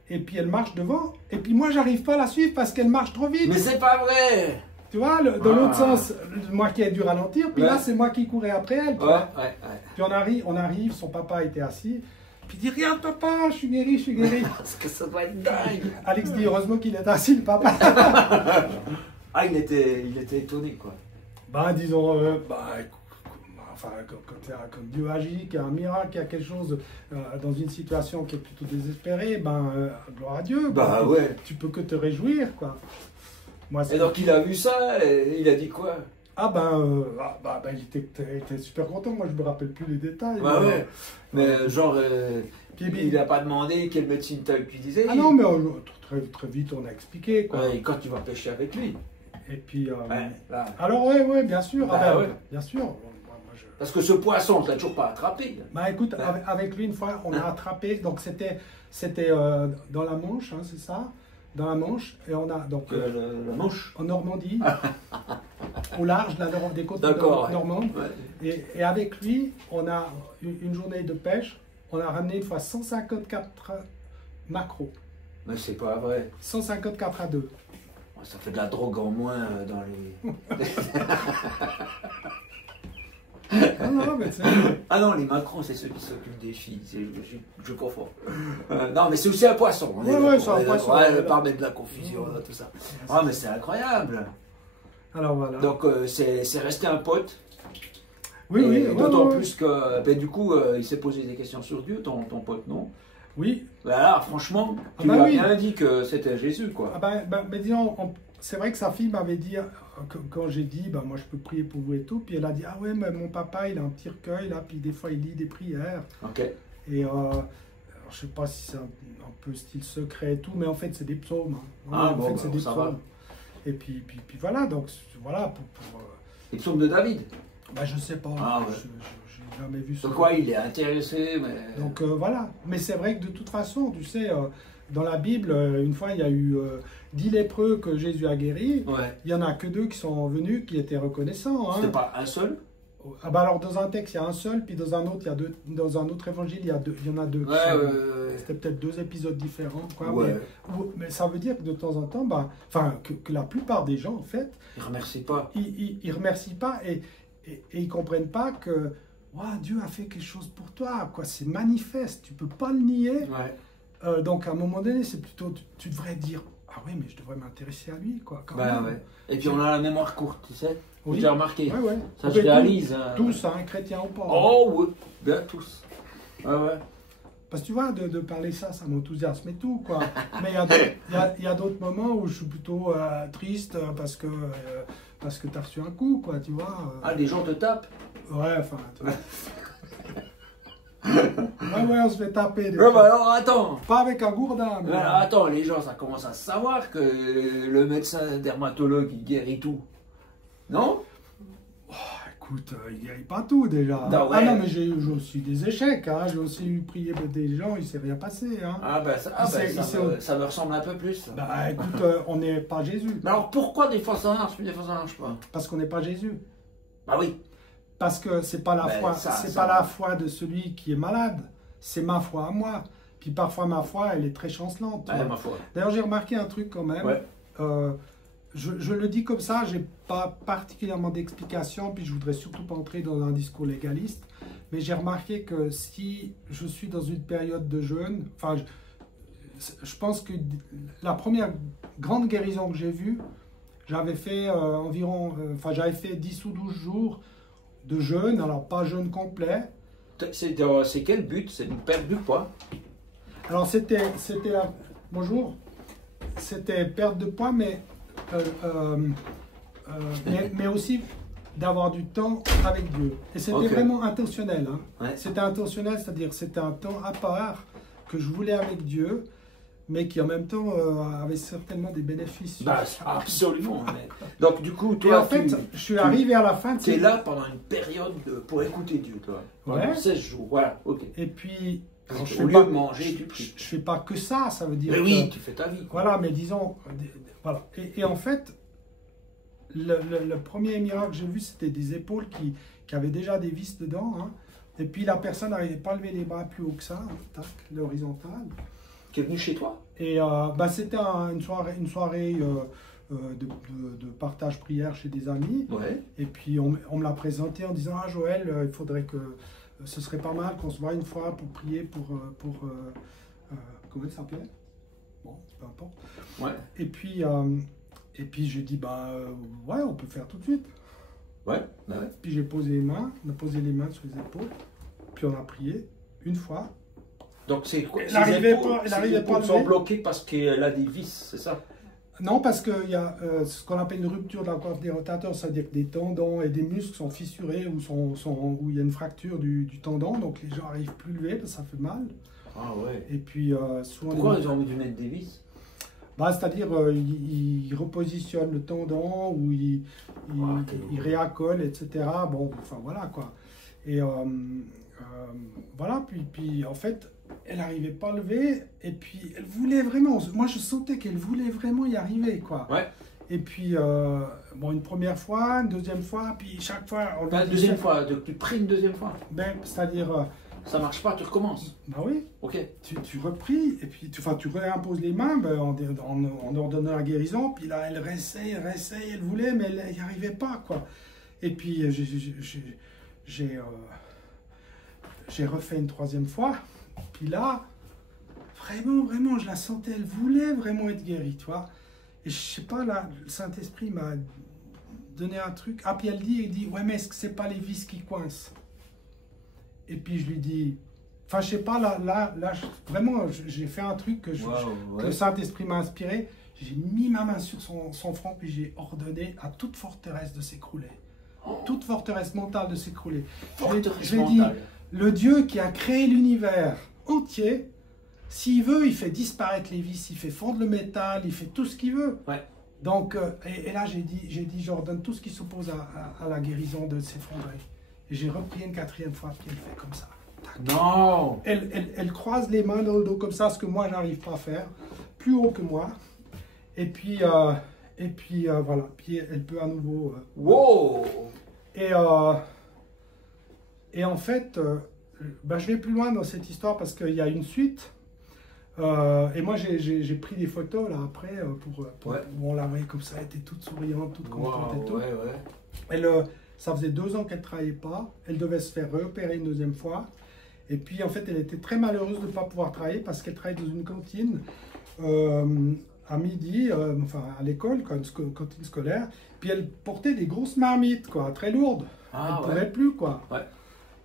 et puis elle marche devant, et puis moi, j'arrive pas à la suivre parce qu'elle marche trop vite. Mais c'est pas vrai. Tu vois, dans l'autre sens, moi qui ai dû ralentir, puis Ouais. là, c'est moi qui courais après elle. tu Ouais, vois. ouais. Puis on arrive, son papa était assis, puis il dit, regarde papa, je suis guéri. Parce que ça doit être dingue. Alex dit, heureusement qu'il est assis, le papa. Ah, il était étonné, quoi. Bah, disons, enfin, quand Dieu agit, qu'il y a un miracle, qu'il y a quelque chose dans une situation qui est plutôt désespérée, gloire à Dieu. Bah quoi. ouais. Tu peux que te réjouir, quoi. Moi, Et donc il a vu ça et il a dit quoi? Il était super content. Moi, je me rappelle plus les détails. Bah mais, ouais. Mais genre, puis, il n'a pas demandé quelle médecine t'as utilisé. Ah non, mais très vite, on a expliqué, quoi. Ouais, et quand tu vas pêcher avec lui. Et puis. Ouais, là. Alors, ouais, bien sûr. Bah, ouais. Bien sûr. Parce que ce poisson, tu l'as toujours pas attrapé. Bah écoute, Ouais. avec lui, une fois, on a attrapé. Donc, c'était dans la Manche, hein, c'est ça? Dans la Manche. Et on a. Donc, La Manche. en Normandie. Au large des côtes normandes. Ouais. Et avec lui, on a une journée de pêche. On a ramené une fois 154 maquereaux. Mais c'est pas vrai. 154 à 2. Ça fait de la drogue en moins dans les. Non, mais c'est... Ah non, les Macron, c'est ceux qui s'occupent des filles. Je confonds. Non, mais c'est aussi un poisson. Ouais, c'est un poisson. Ouais, pas mettre de la confusion, tout ça. Ah, mais c'est incroyable. Alors voilà. Donc, c'est resté un pote. Oui. D'autant plus que, ben, du coup, il s'est posé des questions sur Dieu, ton pote, non? Oui. Ben là, franchement, tu lui as bien dit que c'était Jésus, quoi. Mais disons, c'est vrai que sa fille m'avait dit, quand j'ai dit, moi je peux prier pour vous et tout, puis elle a dit, ah ouais, mais mon papa, il a un petit recueil, là, puis des fois il lit des prières. Ok. Et je sais pas si c'est un peu style secret et tout, mais en fait c'est des psaumes. Hein. C'est des psaumes. Va. Et puis voilà, donc voilà pour les psaumes de David. Je sais pas. Ah, ouais. J'ai jamais vu ça. Donc quoi, il est intéressé, mais. Donc voilà. Mais c'est vrai que de toute façon, tu sais, dans la Bible, une fois il y a eu 10 lépreux que Jésus a guéris. Ouais. Il y en a que 2 qui sont venus, qui étaient reconnaissants. Hein. C'était pas un seul? Alors dans un texte il y a un seul, puis dans un autre il y a 2. Dans un autre évangile il y en a 2. Ouais. C'était peut-être 2 épisodes différents. Quoi, ouais. mais ça veut dire que de temps en temps, que la plupart des gens en fait, ils remercient pas. Ils remercient pas et ils comprennent pas que Dieu a fait quelque chose pour toi. Quoi, c'est manifeste. Tu peux pas le nier. Ouais. Donc à un moment donné, c'est plutôt tu devrais dire ah oui, mais je devrais m'intéresser à lui, quoi. Quand même. Ouais. Et puis on a la mémoire courte, tu sais. Oui. J'ai remarqué. Ouais. Ça je réalise. Tous, chrétiens ou pas. Oh oui, bien tous. Ouais. Parce que tu vois, de parler ça m'enthousiasme et tout, quoi. Mais il y a d'autres moments où je suis plutôt triste parce que tu as reçu un coup, quoi, tu vois. Ah, des gens te tapent? Ouais, enfin. Tu vois. Ouais, on se fait taper. Alors attends. Pas avec un gourdin. Mais... Alors, attends, les gens, ça commence à savoir que le médecin dermatologue, il guérit tout. Non? Écoute, il ne guérit pas tout déjà. Non, ouais. Ah non, mais j'ai eu aussi des échecs. Hein. J'ai aussi eu prié pour des gens, il ne s'est rien passé. Hein. Ça me ressemble un peu plus. Écoute, on n'est pas Jésus. Mais alors pourquoi des fois ça marche, puis des fois ça marche pas? Parce qu'on n'est pas Jésus. Bah oui. Parce que c'est pas la foi, pas la foi de celui qui est malade, c'est ma foi à moi. Puis parfois ma foi, elle est très chancelante. Ma foi. D'ailleurs, j'ai remarqué un truc quand même. Ouais. Je le dis comme ça, j'ai pas particulièrement d'explication, puis je voudrais surtout pas entrer dans un discours légaliste. Mais j'ai remarqué que si je suis dans une période de jeûne, je pense que la première grande guérison que j'ai vue, j'avais fait j'avais fait 10 ou 12 jours de jeûne, alors pas jeûne complet. C'est quel but? C'est une perte de poids? Alors bonjour, c'était perte de poids, mais aussi d'avoir du temps avec Dieu. Et c'était vraiment intentionnel. Hein. Ouais. C'était intentionnel, c'est-à-dire c'était un temps à part que je voulais avec Dieu, mais qui en même temps avait certainement des bénéfices. Absolument. Donc du coup, toi, et en fait, je suis arrivé à la fin de tu es là pendant une période pour écouter Dieu, toi. Pendant 16 jours, voilà, ok. Et puis, au lieu de manger, tu pries. Je fais pas que ça veut dire. Mais oui, tu fais ta vie. Quoi. Voilà, mais disons, voilà. Et en fait, le premier miracle que j'ai vu, c'était des épaules qui avaient déjà des vis dedans. Hein. Et puis la personne n'arrivait pas à lever les bras plus haut que ça, l'horizontale. Qui est venu chez toi? Et c'était une soirée de partage prière chez des amis. Ouais. Et puis on me l'a présenté en disant « Ah Joël, il faudrait que ce serait pas mal qu'on se voit une fois pour prier pour comment il s'appelait? Bon, peu importe. Ouais. Et puis j'ai dit ouais, on peut faire tout de suite. Ouais, ouais. Puis j'ai posé les mains, on a posé les mains sur les épaules, puis on a prié une fois. Donc c'est quoi? Elle Ses n'arrivait épaules, pas, ses à épaules lever. sont bloquées parce qu'elle a des vis, c'est ça? Non, parce qu'il y a ce qu'on appelle une rupture de la coiffe des rotateurs, c'est-à-dire que des tendons et des muscles sont fissurés ou où il y a une fracture du tendon, donc les gens n'arrivent plus à lever, parce que ça fait mal. Ah ouais. Et puis souvent... Pourquoi ils ont envie de mettre des vis? Bah, c'est-à-dire ils repositionnent le tendon ou ils réaccolent, etc. Bon, enfin voilà quoi. Et voilà, puis en fait, elle n'arrivait pas à lever, et puis elle voulait vraiment, moi je sentais qu'elle voulait vraiment y arriver quoi. Ouais. Et puis, bon, une première fois, une deuxième fois, puis chaque fois... On La deuxième fois, tu pries une deuxième fois? Ben, c'est-à-dire... Ça marche pas, tu recommences? Bah oui. Ok. Tu repries, et puis tu réimposes les mains ben, en ordonnant la guérison, puis là, elle réessaye, elle voulait, mais elle n'y arrivait pas, quoi. Et puis, j'ai refait une troisième fois, puis là, vraiment, je la sentais, elle voulait vraiment être guérie, tu vois. Et je sais pas, là, le Saint-Esprit m'a donné un truc. Ah, puis il dit, ouais, mais est-ce que c'est pas les vis qui coincent? Et puis je lui dis, enfin, je sais pas, vraiment, j'ai fait un truc que le Saint-Esprit m'a inspiré. J'ai mis ma main sur son front, puis j'ai ordonné à toute forteresse de s'écrouler. Toute forteresse mentale de s'écrouler. Je lui ai dit, le Dieu qui a créé l'univers entier, s'il veut, il fait disparaître les vis, il fait fondre le métal, il fait tout ce qu'il veut. Ouais. Donc, et là, j'ai dit, j'ordonne tout ce qui s'oppose à la guérison de s'effondrer. Et j'ai repris une quatrième fois, puis elle fait comme ça. Non! Elle croise les mains dans le dos comme ça, ce que moi, j'arrive pas à faire. Plus haut que moi. Et puis voilà. Puis elle peut à nouveau... Wow! Et en fait, ben, je vais plus loin dans cette histoire parce qu'il y a une suite. Et moi, j'ai pris des photos là après Ouais. où on la voyait comme ça, elle était toute souriante, toute contente et tout. Ouais, ouais. Elle, ça faisait 2 ans qu'elle ne travaillait pas, elle devait se faire réopérer une deuxième fois. Et puis en fait, elle était très malheureuse de ne pas pouvoir travailler parce qu'elle travaillait dans une cantine à midi, enfin à l'école, une cantine scolaire. Puis elle portait des grosses marmites, quoi, très lourdes. Ah, Elle ne pouvait plus, quoi. Ouais.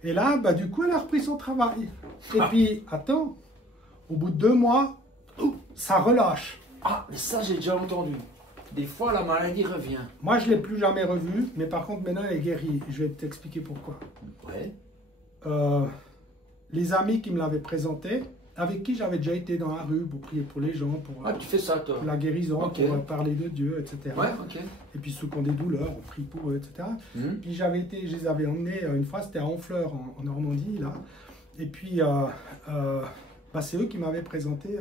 Et là, bah, du coup, elle a repris son travail. Et puis, attends, au bout de 2 mois, ça relâche. Ah, mais ça, j'ai déjà entendu. Des fois, la maladie revient. Moi, je ne l'ai plus jamais revue, mais par contre, maintenant, elle est guérie. Je vais t'expliquer pourquoi. Ouais. Les amis qui me l'avaient présenté, avec qui j'avais déjà été dans la rue pour prier pour les gens, pour Ah, tu fais ça, toi? la guérison, Ok. pour parler de Dieu, etc. Ouais, ok. Et puis ceux qui ont des douleurs, on prie pour eux, etc. Puis je les avais emmenés une fois, c'était à Honfleur, en Normandie, là. Et puis, bah, c'est eux qui m'avaient présenté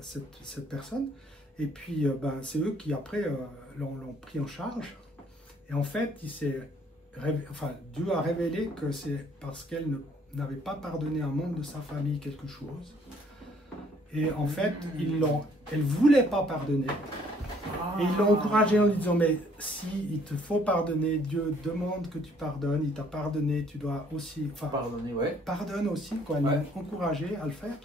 cette personne. Et puis, ben, c'est eux qui, après, l'ont pris en charge. Et en fait, Dieu a révélé que c'est parce qu'elle n'avait pas pardonné à un membre de sa famille quelque chose. Et en fait, elle ne voulait pas pardonner. Et ils l'ont encouragée en lui disant, mais si il te faut pardonner, Dieu demande que tu pardonnes, il t'a pardonné, tu dois aussi... Pardonner, ouais. Pardonne aussi, quoi. Ils Ouais. l'ont encouragée à le faire.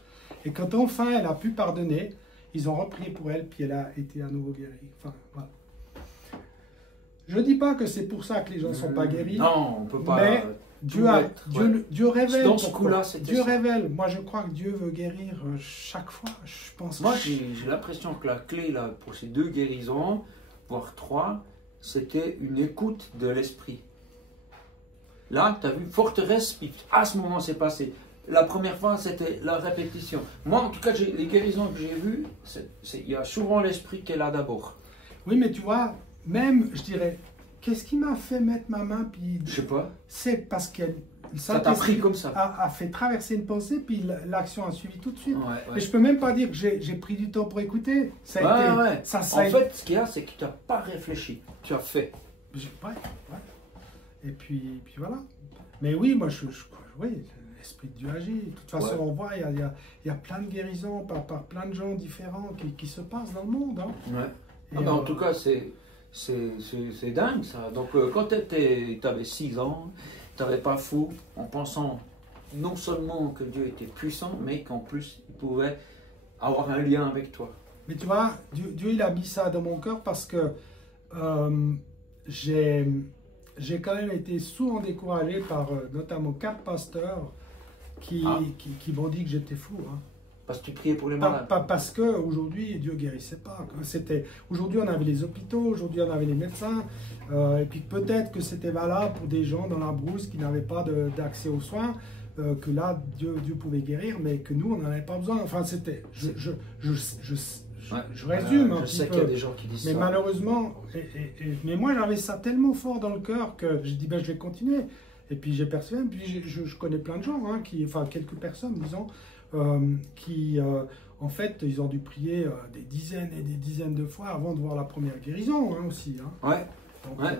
Et quand enfin elle a pu pardonner, ils ont reprié pour elle, puis elle a été à nouveau guérie. Enfin, voilà. Je ne dis pas que c'est pour ça que les gens ne sont pas guéris. Non, on ne peut pas... Mais Dieu révèle. Dans ce coup-là, c'était Dieu ça. révèle. Moi, je crois que Dieu veut guérir chaque fois. Je pense. Moi, j'ai l'impression que la clé là, pour ces 2 guérisons, voire 3, c'était une écoute de l'esprit. Là, tu as vu, forteresse, puis à ce moment, c'est passé. La première fois, c'était la répétition. Moi, en tout cas, les guérisons que j'ai vues, il y a souvent l'esprit qui est là d'abord. Oui, mais tu vois, même, je dirais, qu'est-ce qui m'a fait mettre ma main, puis... Je sais pas. C'est parce qu'elle... Ça t'a pris comme ça. A fait traverser une pensée, puis l'action a suivi tout de suite. Ouais, ouais. Et je peux même pas dire que j'ai pris du temps pour écouter. Ça a été... Ouais. Ça, En fait, ce qu'il y a, c'est que tu n'as pas réfléchi. Tu as fait. Ouais. Et puis voilà. Mais oui, moi, oui, l'Esprit de Dieu agit. De toute façon, on voit, il y a plein de guérisons par plein de gens différents qui se passent dans le monde. Hein. Ouais. En tout cas, c'est dingue, ça. Donc, quand tu avais 6 ans, tu n'avais pas fou en pensant non seulement que Dieu était puissant, mais qu'en plus, il pouvait avoir un lien avec toi. Mais tu vois, Dieu il a mis ça dans mon cœur parce que j'ai quand même été souvent découragé par notamment 4 pasteurs qui m'ont dit que j'étais fou. Hein. Parce que tu priais pour les malades. Parce qu'aujourd'hui, Dieu guérissait pas. Aujourd'hui, on avait les hôpitaux, aujourd'hui, on avait les médecins. Et puis peut-être que c'était valable pour des gens dans la brousse qui n'avaient pas d'accès aux soins. Que là, Dieu pouvait guérir, mais que nous, on n'en avait pas besoin. Enfin, c'était... Je résume un petit peu. Je sais qu'il y a des gens qui disent mais ça. malheureusement, mais moi, j'avais ça tellement fort dans le cœur que j'ai dit, ben, je vais continuer. Et puis, j'ai persévéré. Puis, je connais plein de gens, hein, enfin, quelques personnes, disons, qui, en fait, ils ont dû prier des dizaines et des dizaines de fois avant de voir la première guérison, hein, aussi. Hein. Ouais. Donc, Ouais.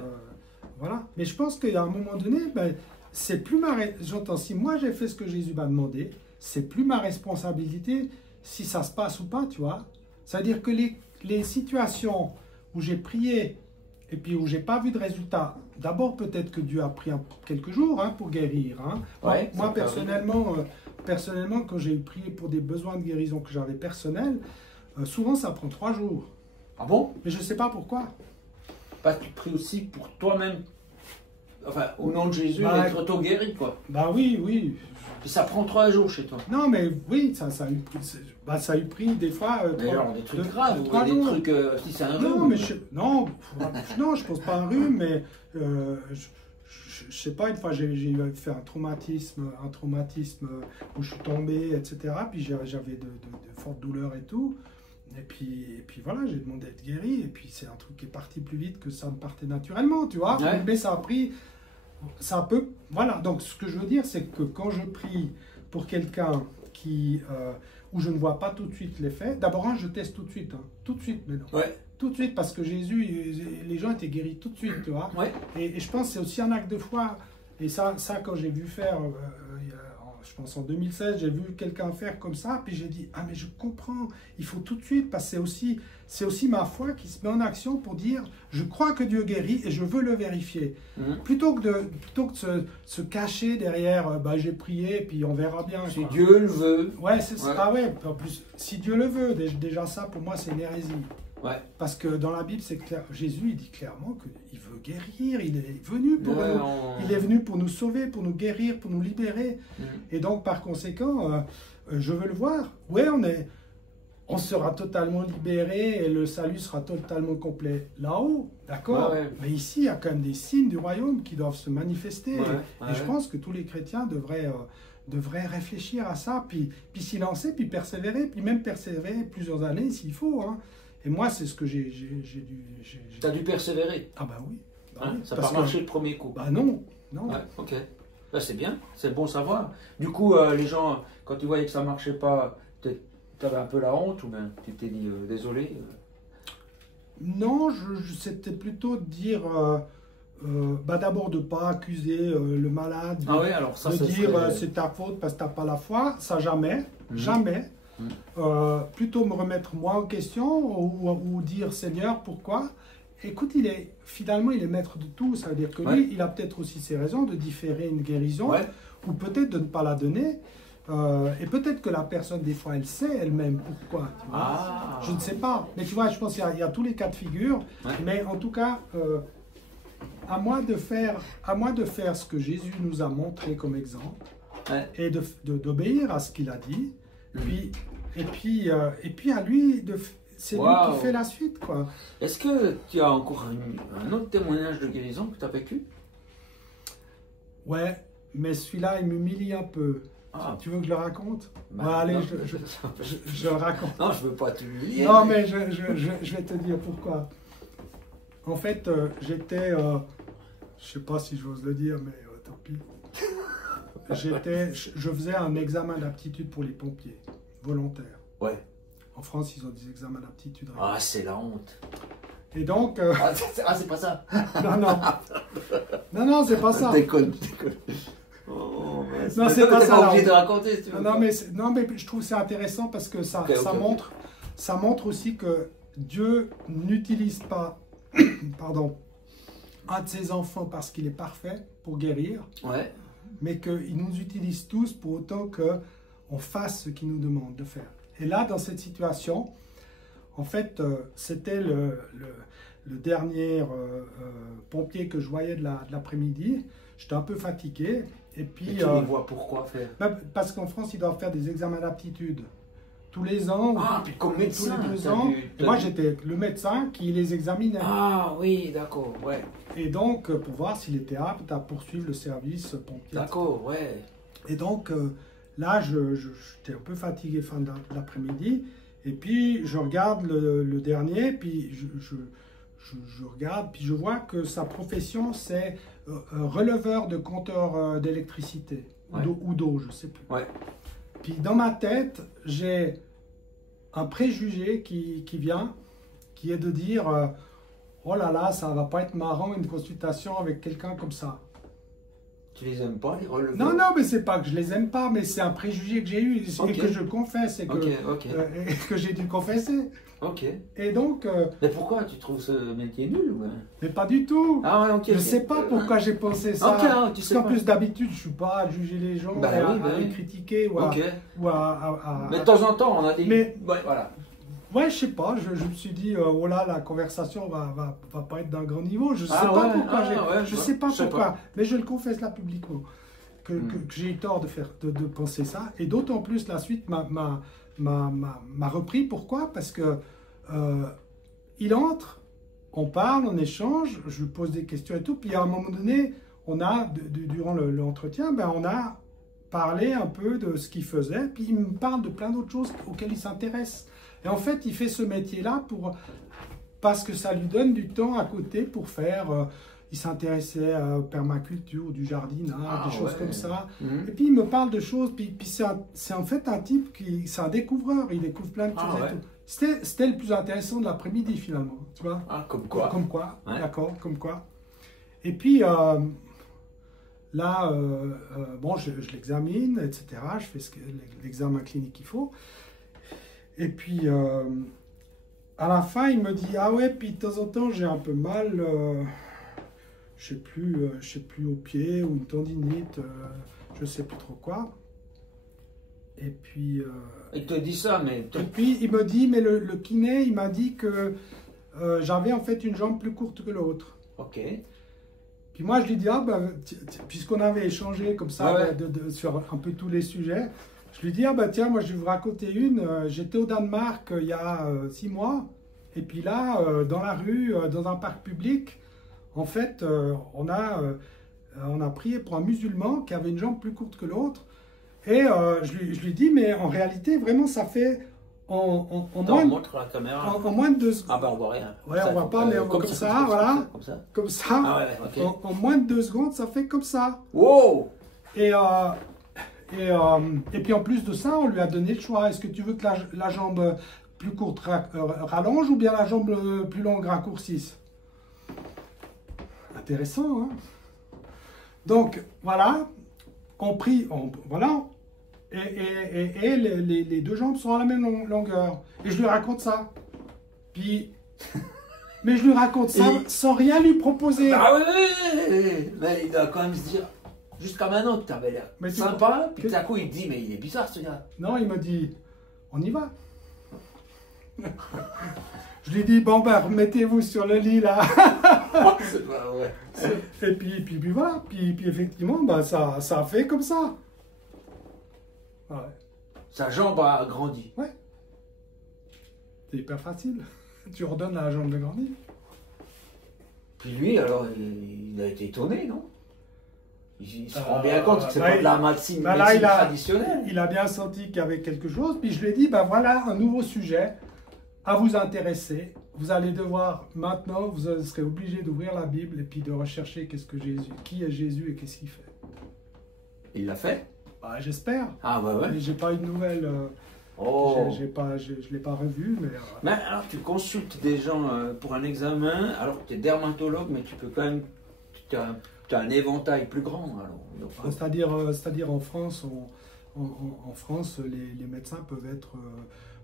voilà. Mais je pense qu'à un moment donné, ben, c'est plus j'entends, si moi j'ai fait ce que Jésus m'a demandé, c'est plus ma responsabilité si ça se passe ou pas, tu vois. C'est-à-dire que les situations où j'ai prié et puis où j'ai pas vu de résultat, d'abord peut-être que Dieu a pris quelques jours, hein, pour guérir. Hein. Ouais, moi personnellement, quand j'ai prié pour des besoins de guérison que j'avais personnels, souvent ça prend 3 jours. Ah bon? Mais je sais pas pourquoi. Parce que tu pries aussi pour toi-même. Enfin, au nom de Jésus, Bah, être auto-guéri, quoi. Bah oui, oui. Puis ça prend 3 jours chez toi. Non, mais oui, ça a eu pris des fois. Mais alors, des trucs graves, ou 3 des jours. trucs. Si c'est un Non, rhume. mais non, je pose pas un rhume, mais je sais pas, une fois j'ai eu fait un traumatisme où je suis tombé, etc. Puis j'avais de fortes douleurs et tout. Et puis voilà, j'ai demandé d'être guéri. Et puis c'est un truc qui est parti plus vite que ça me partait naturellement, tu vois. Ouais. Mais ça a pris. Ça peut. Voilà, donc ce que je veux dire, c'est que quand je prie pour quelqu'un où je ne vois pas tout de suite l'effet, d'abord, je teste tout de suite, hein, tout de suite maintenant. Ouais. Tout de suite, parce que Jésus, les gens étaient guéris tout de suite, tu vois. Ouais. Et je pense que c'est aussi un acte de foi. Et ça quand j'ai vu faire, je pense en 2016, j'ai vu quelqu'un faire comme ça, puis j'ai dit, ah mais je comprends, il faut tout de suite, parce que c'est aussi ma foi qui se met en action pour dire, je crois que Dieu guérit et je veux le vérifier. Plutôt que de se cacher derrière, bah, j'ai prié, puis on verra bien. Si quoi. Dieu le veut. Ouais, c'est ça. Ah ouais, en plus, si Dieu le veut, déjà ça, pour moi, c'est une hérésie. Ouais. Parce que dans la Bible, c'est clair, Jésus, il dit clairement qu'il veut guérir, il est venu pour nous. Il est venu pour nous sauver, pour nous guérir, pour nous libérer. Et donc, par conséquent, je veux le voir. Ouais, on sera totalement libéré et le salut sera totalement complet là-haut, d'accord. Ouais. Mais ici, il y a quand même des signes du royaume qui doivent se manifester. Ouais. Et je pense que tous les chrétiens devraient réfléchir à ça, puis s'y lancer, puis persévérer, puis même persévérer plusieurs années s'il faut. Hein. Et moi, c'est ce que j'ai dû... Tu as dû persévérer. Ah bah oui. Bah Hein, oui. ça n'a pas marché le premier coup. Bah non. Ouais, ok. Là, c'est bien, c'est bon savoir. Du coup, les gens, quand tu voyais que ça ne marchait pas, tu avais un peu la honte ou bien tu t'es dit désolé Non, c'était plutôt de dire, bah d'abord de ne pas accuser le malade, Ah oui, alors ça, de ça dire serait- c'est ta faute parce que tu n'as pas la foi, ça jamais, jamais. Plutôt me remettre moi en question ou dire Seigneur, pourquoi? Écoute, finalement, il est maître de tout, ça veut dire que lui, il a peut-être aussi ses raisons de différer une guérison, ou peut-être de ne pas la donner. Et peut-être que la personne, des fois, elle sait elle-même pourquoi. Tu vois. Ah. Je ne sais pas. Mais tu vois, je pense qu'il y a tous les cas de figure. Ouais. Mais en tout cas, à moi de faire ce que Jésus nous a montré comme exemple et d'obéir à ce qu'il a dit. Et puis à lui, c'est lui qui fait la suite, quoi. Est-ce que tu as encore un autre témoignage de guérison que tu as vécu? Ouais, mais celui-là, il m'humilie un peu. Ah. Tu veux que je le raconte? Bah, Ouais, allez, non. je le raconte. Non, je ne veux pas t'humilier. Non, mais je vais te dire pourquoi. En fait, j'étais... je sais pas si j'ose le dire, mais tant pis. Je faisais un examen d'aptitude pour les pompiers, volontaires. Ouais. En France, ils ont des examens d'aptitude. Ah, c'est la honte. Et donc... Ah, c'est pas ça. Non, c'est pas ça. Déconne. Oh, Non, c'est pas ça. Pas obligé de raconter, si tu veux. Non, mais je trouve ça intéressant parce que ça montre aussi que Dieu n'utilise pas pardon, un de ses enfants parce qu'il est parfait pour guérir, mais qu'il nous utilise tous pour autant qu'on fasse ce qu'il nous demande de faire. Et là, dans cette situation, en fait, c'était le dernier pompier que je voyais de l'après-midi. J'étais un peu fatigué. Et puis, Et tu les vois pourquoi faire? parce qu'en France, ils doivent faire des examens d'aptitude tous les ans. Ah, puis comme médecin, tous les 2 ans. Et moi, j'étais le médecin qui les examinait. Ah oui, d'accord, ouais. Et donc, pour voir s'il était apte à poursuivre le service pompier. D'accord, ouais. Et donc, là, j'étais un peu fatigué fin de l'après-midi. Et puis, je regarde le dernier, puis je regarde, puis je vois que sa profession, c'est releveur de compteur d'électricité ou d'eau, je ne sais plus. Ouais. Puis, dans ma tête, j'ai un préjugé qui vient, qui est de dire oh là là, ça va pas être marrant une consultation avec quelqu'un comme ça. Tu les aimes pas, les releveurs? Non, non, mais c'est pas que je les aime pas, mais c'est un préjugé que j'ai eu et que je confesse et que j'ai dû confesser. Ok. Et donc. Mais pourquoi tu trouves ce métier nul? Mais pas du tout. Ah ouais, ok. Je sais pas pourquoi j'ai pensé ça. Parce qu'en plus, d'habitude, je suis pas à juger les gens, à les critiquer ou à. Mais de temps en temps, on a des. Mais, ouais, voilà. Ouais, je sais pas, je me suis dit, oh là, la conversation va pas être d'un grand niveau. Je sais pas pourquoi. Je sais pas pourquoi, mais je le confesse là publiquement, que j'ai eu tort de penser ça. Et d'autant plus, la suite m'a repris. Pourquoi? Parce que il entre, on parle, on échange, je lui pose des questions et tout. Puis à un moment donné, on a, durant l'entretien, on a parlé un peu de ce qu'il faisait. Puis il me parle de plein d'autres choses auxquelles il s'intéresse. Et en fait, il fait ce métier-là parce que ça lui donne du temps à côté pour faire. Il s'intéressait à permaculture, du jardinage, des choses comme ça. Et puis il me parle de choses. Puis c'est en fait un type c'est un découvreur. Il découvre plein de choses et tout. C'était le plus intéressant de l'après-midi finalement. Tu vois? Ah, comme quoi. Comme quoi. Ouais. D'accord, comme quoi. Et puis là, bon, je l'examine, etc. Je fais l'examen clinique qu'il faut. Et puis, à la fin, il me dit, ah ouais, puis de temps en temps, j'ai un peu mal, je sais plus au pied, ou une tendinite, je sais plus trop quoi. Et puis... il te dit ça, mais... Et puis, il me dit, mais le kiné, il m'a dit que j'avais en fait une jambe plus courte que l'autre. Ok. Puis moi, je lui dis, ah ben, puisqu'on avait échangé comme ça sur un peu tous les sujets, je lui dis, ah bah tiens, moi je vais vous raconter une. J'étais au Danemark il y a 6 mois. Et puis là, dans la rue, dans un parc public, en fait, on a prié pour un musulman qui avait une jambe plus courte que l'autre. Et je lui dis, mais en réalité, vraiment, ça fait en moins de 2 secondes. Ah bah on voit rien. Ouais, on voit pas, mais on voit comme ça, voilà. Comme ça. Ah ouais, okay. En moins de 2 secondes, ça fait comme ça. Wow! Et puis en plus de ça, on lui a donné le choix. Est-ce que tu veux que la jambe plus courte rallonge ou bien la jambe plus longue raccourcisse? Intéressant, hein? Donc, voilà. Voilà. Et les 2 jambes sont à la même longueur. Et je lui raconte ça. Puis... Mais je lui raconte ça sans rien lui proposer. Ah oui, mais il doit quand même se dire... Jusqu'à maintenant, tu avais l'air sympa, puis tout à coup, il te dit, mais il est bizarre ce gars. Non, il me dit, on y va. Je lui dis, bon ben, remettez-vous sur le lit là. C'est pas vrai. Et puis voilà, puis effectivement, ben, ça a fait comme ça. Ouais. Sa jambe a grandi. Ouais. C'est hyper facile. Tu redonnes à la jambe de grandir. Puis lui, alors, il a été étonné, non? Il se rend bien compte que c'est pas de la médecine traditionnelle. Il a bien senti qu'il y avait quelque chose. Puis je lui ai dit, ben voilà un nouveau sujet à vous intéresser. Vous allez devoir, maintenant, vous serez obligé d'ouvrir la Bible et puis de rechercher qui est Jésus et qu'est-ce qu'il fait. Il l'a fait? Bah, j'espère. Ah bah ouais. J'ai pas eu de nouvelles. Je l'ai pas revu, mais... Mais alors, tu consultes des gens pour un examen, alors que tu es dermatologue, mais tu peux quand même... Tu as un éventail plus grand. C'est-à-dire en France, en France, les médecins peuvent être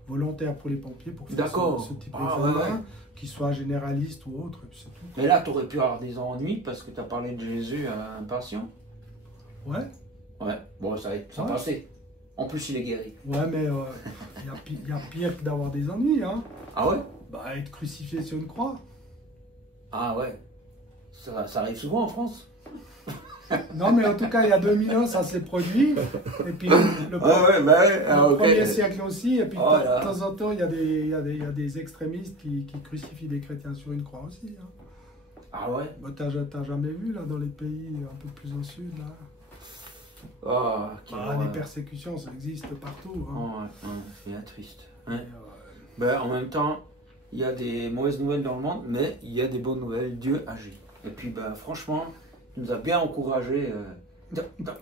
volontaires pour les pompiers pour faire ce type d'examen, qu'ils soient généralistes ou autres, et puis c'est tout. Mais là, tu aurais pu avoir des ennuis parce que tu as parlé de Jésus à un patient. Ouais. Ouais, bon, ça a passé. En plus, il est guéri. Ouais, mais il y a pire que d'avoir des ennuis. Hein. Ah ouais? Bah, être crucifié sur une croix. Ah ouais, ça arrive souvent en France. Non, mais en tout cas, il y a 2000 ans, ça s'est produit. Et puis, le premier siècle aussi. Et puis, de temps en temps, il y a des extrémistes qui crucifient des chrétiens sur une croix aussi. Hein. Ah ouais? Bah, t'as jamais vu, là, dans les pays un peu plus au sud, là? Les persécutions, ça existe partout. Hein. C'est bien triste. Hein. En même temps, il y a des mauvaises nouvelles dans le monde, mais il y a des bonnes nouvelles. Dieu agit. Et puis, franchement, il nous a bien encouragés.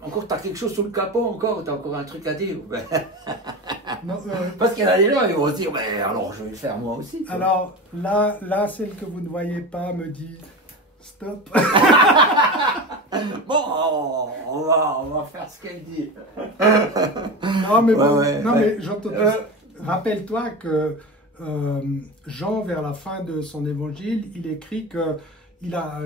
Encore, tu as quelque chose sous le capot encore? Tu as encore un truc à dire? Non, Parce qu'il y en a des gens, ils vont se dire, alors je vais le faire moi aussi. Quoi. Alors, là, celle que vous ne voyez pas me dit, stop. Bon, on va faire ce qu'elle dit. Non, mais mais j'entends. Rappelle-toi que Jean, vers la fin de son évangile, il écrit que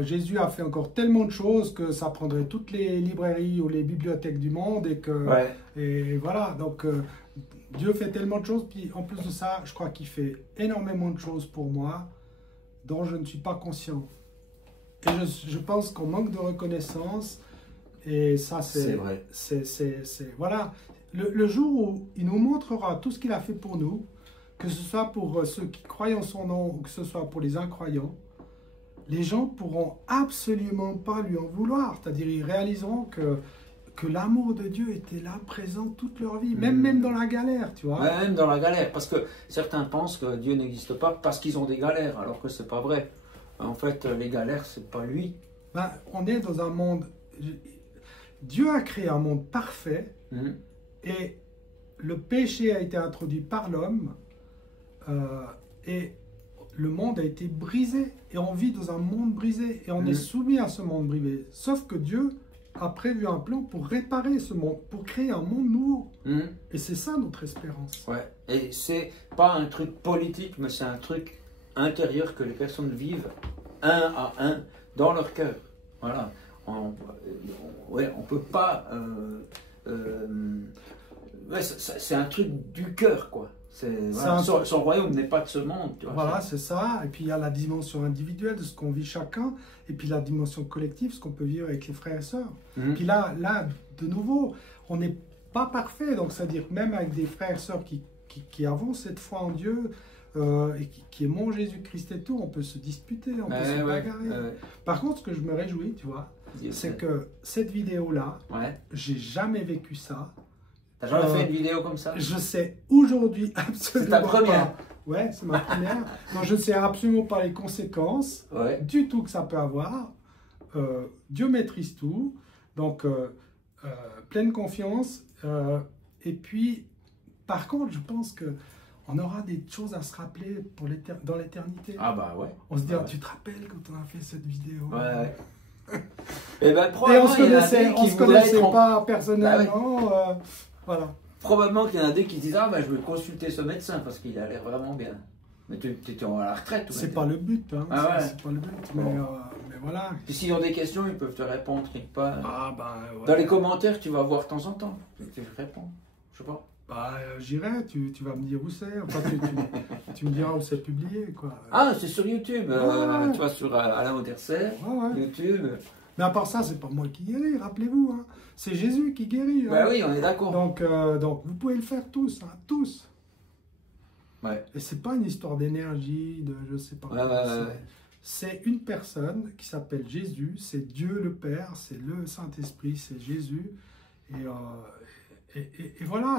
Jésus a fait encore tellement de choses que ça prendrait toutes les librairies ou les bibliothèques du monde et voilà. Donc Dieu fait tellement de choses, puis en plus de ça, je crois qu'il fait énormément de choses pour moi dont je ne suis pas conscient. Et je pense qu'on manque de reconnaissance, et ça c'est vrai. Voilà. Le jour où il nous montrera tout ce qu'il a fait pour nous, que ce soit pour ceux qui croient en son nom ou que ce soit pour les incroyants, les gens pourront absolument pas lui en vouloir. C'est-à-dire, ils réaliseront que l'amour de Dieu était là, présent toute leur vie, même dans la galère, tu vois. Ouais, même dans la galère, parce que certains pensent que Dieu n'existe pas parce qu'ils ont des galères, alors que c'est pas vrai. En fait, les galères, c'est pas lui. On est dans un monde... Dieu a créé un monde parfait, et le péché a été introduit par l'homme, et le monde a été brisé, et on vit dans un monde brisé, et on est soumis à ce monde brisé. Sauf que Dieu a prévu un plan pour réparer ce monde, pour créer un monde nouveau. Et c'est ça notre espérance. Ouais. Et c'est pas un truc politique, mais c'est un truc intérieur que les personnes vivent un à un dans leur cœur. Voilà. On peut pas. C'est un truc du cœur, quoi. Son royaume n'est pas de ce monde. Tu vois, voilà, c'est ça. Et puis il y a la dimension individuelle de ce qu'on vit chacun, et puis la dimension collective, ce qu'on peut vivre avec les frères et sœurs. Puis là, de nouveau, on n'est pas parfait. Donc, c'est-à-dire même avec des frères et sœurs qui avons cette foi en Dieu, et qui aimons Jésus-Christ et tout, on peut se disputer, on peut se bagarrer. Par contre, ce que je me réjouis, tu vois, c'est que cette vidéo-là, j'ai jamais vécu ça. T'as jamais fait une vidéo comme ça? Je sais aujourd'hui absolument pas. C'est ta première? Ouais, c'est ma première. Donc je ne sais absolument pas les conséquences du tout que ça peut avoir. Dieu maîtrise tout. Donc, pleine confiance. Et puis, par contre, je pense qu'on aura des choses à se rappeler dans l'éternité. Ah bah ouais. On se dit, tu te rappelles quand on a fait cette vidéo? Ouais. Et on se connaissait pas personnellement. Voilà. Probablement qu'il y en a des qui disent je vais consulter ce médecin parce qu'il a l'air vraiment bien. Mais tu es à la retraite. C'est pas le but. Hein. C'est pas le but. Mais voilà. Puis s'ils ont des questions, ils peuvent te répondre quelque part. Ouais. Dans les commentaires, tu vas voir de temps en temps. Tu réponds. Je sais pas. J'irai, tu vas me dire où c'est. Enfin, tu me diras où c'est publié, quoi. C'est sur YouTube. Tu vas sur Alain Auderset, YouTube. Mais à part ça, c'est pas moi qui guéris, rappelez-vous. Hein. C'est Jésus qui guérit. Hein. Oui, on est d'accord. Donc, vous pouvez le faire tous, tous. Ouais. Et c'est pas une histoire d'énergie, de je sais pas. C'est une personne qui s'appelle Jésus, c'est Dieu le Père, c'est le Saint-Esprit, c'est Jésus. Et voilà,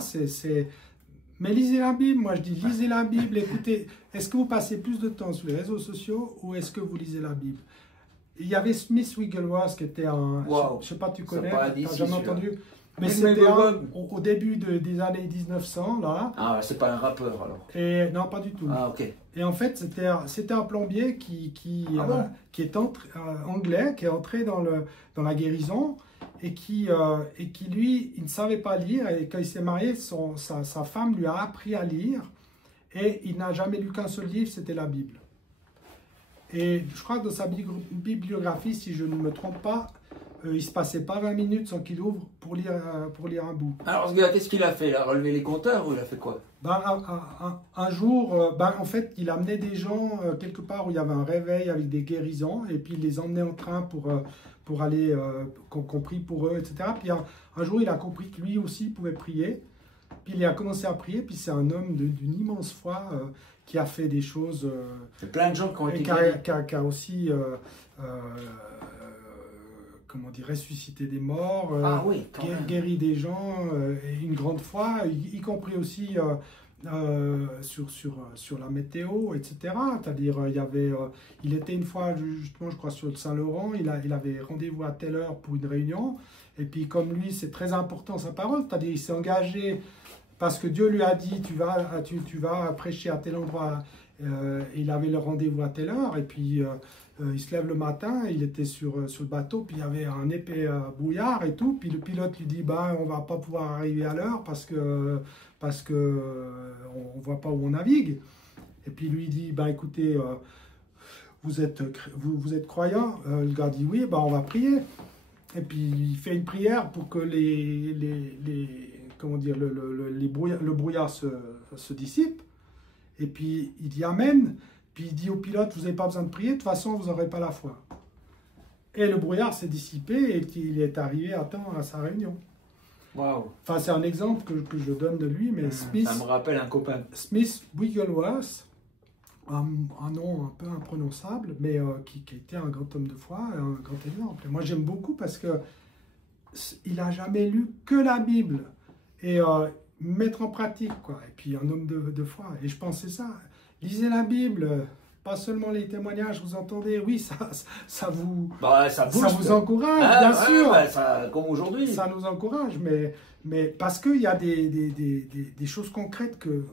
Mais lisez la Bible, moi je dis lisez la Bible, écoutez, est-ce que vous passez plus de temps sur les réseaux sociaux ou est-ce que vous lisez la Bible? Il y avait Smith Wigglesworth qui était un... Je sais pas, tu connais, tu n'as jamais entendu. Mais c'était au début des années 1900, là. C'est pas un rappeur alors? Et, non, pas du tout. Ok. Et en fait, c'était un plombier qui est anglais, qui est entré dans la guérison et qui lui, il ne savait pas lire. Et quand il s'est marié, sa femme lui a appris à lire. Et il n'a jamais lu qu'un seul livre, c'était la Bible. Et je crois que dans sa bibliographie, si je ne me trompe pas, il ne se passait pas 20 minutes sans qu'il ouvre pour lire un bout. Alors ce gars, qu'est-ce qu'il a fait? Il a relevé les compteurs ou il a fait quoi? Ben, un jour, en fait, il amenait des gens quelque part où il y avait un réveil avec des guérisons, et puis il les emmenait en train pour aller, qu'on prie pour eux, etc. Puis un jour, il a compris que lui aussi pouvait prier. Puis il a commencé à prier, puis c'est un homme d'une immense foi qui a fait des choses. Il y a plein de gens qui ont été qui a aussi, comment dire, ressuscité des morts, ah oui, guéri des gens, et une grande foi, y compris aussi sur la météo, etc. C'est-à-dire, il était une fois, justement, je crois, sur le Saint-Laurent, il avait rendez-vous à telle heure pour une réunion, et puis comme lui, c'est très important sa parole, c'est-à-dire, il s'est engagé parce que Dieu lui a dit, tu vas prêcher à tel endroit, il avait le rendez-vous à telle heure, et puis il se lève le matin, il était sur le bateau, puis il y avait un épais brouillard et tout, puis le pilote lui dit, bah, on va pas pouvoir arriver à l'heure parce que on voit pas où on navigue. Et puis lui dit, bah écoutez, vous êtes croyant? Le gars dit oui, bah on va prier. Et puis il fait une prière pour que comment dire, le brouillard se dissipe. Et puis il dit amen. Puis il dit au pilote, vous n'avez pas besoin de prier, de toute façon vous n'aurez pas la foi. Et le brouillard s'est dissipé et il est arrivé à temps à sa réunion. Wow. Enfin, c'est un exemple que je donne de lui, mais Smith... Ça me rappelle un copain. Smith Wigglesworth, un nom un peu imprononçable, mais qui était un grand homme de foi, un grand exemple. Et moi, j'aime beaucoup parce que il n'a jamais lu que la Bible et mettre en pratique, quoi. Et puis, un homme de foi. Et je pensais ça. Lisez la Bible, pas seulement les témoignages, vous entendez, oui, ça vous, ça vous encourage, bien sûr. Ça, comme aujourd'hui. Ça nous encourage, mais parce qu'il y a des choses concrètes que,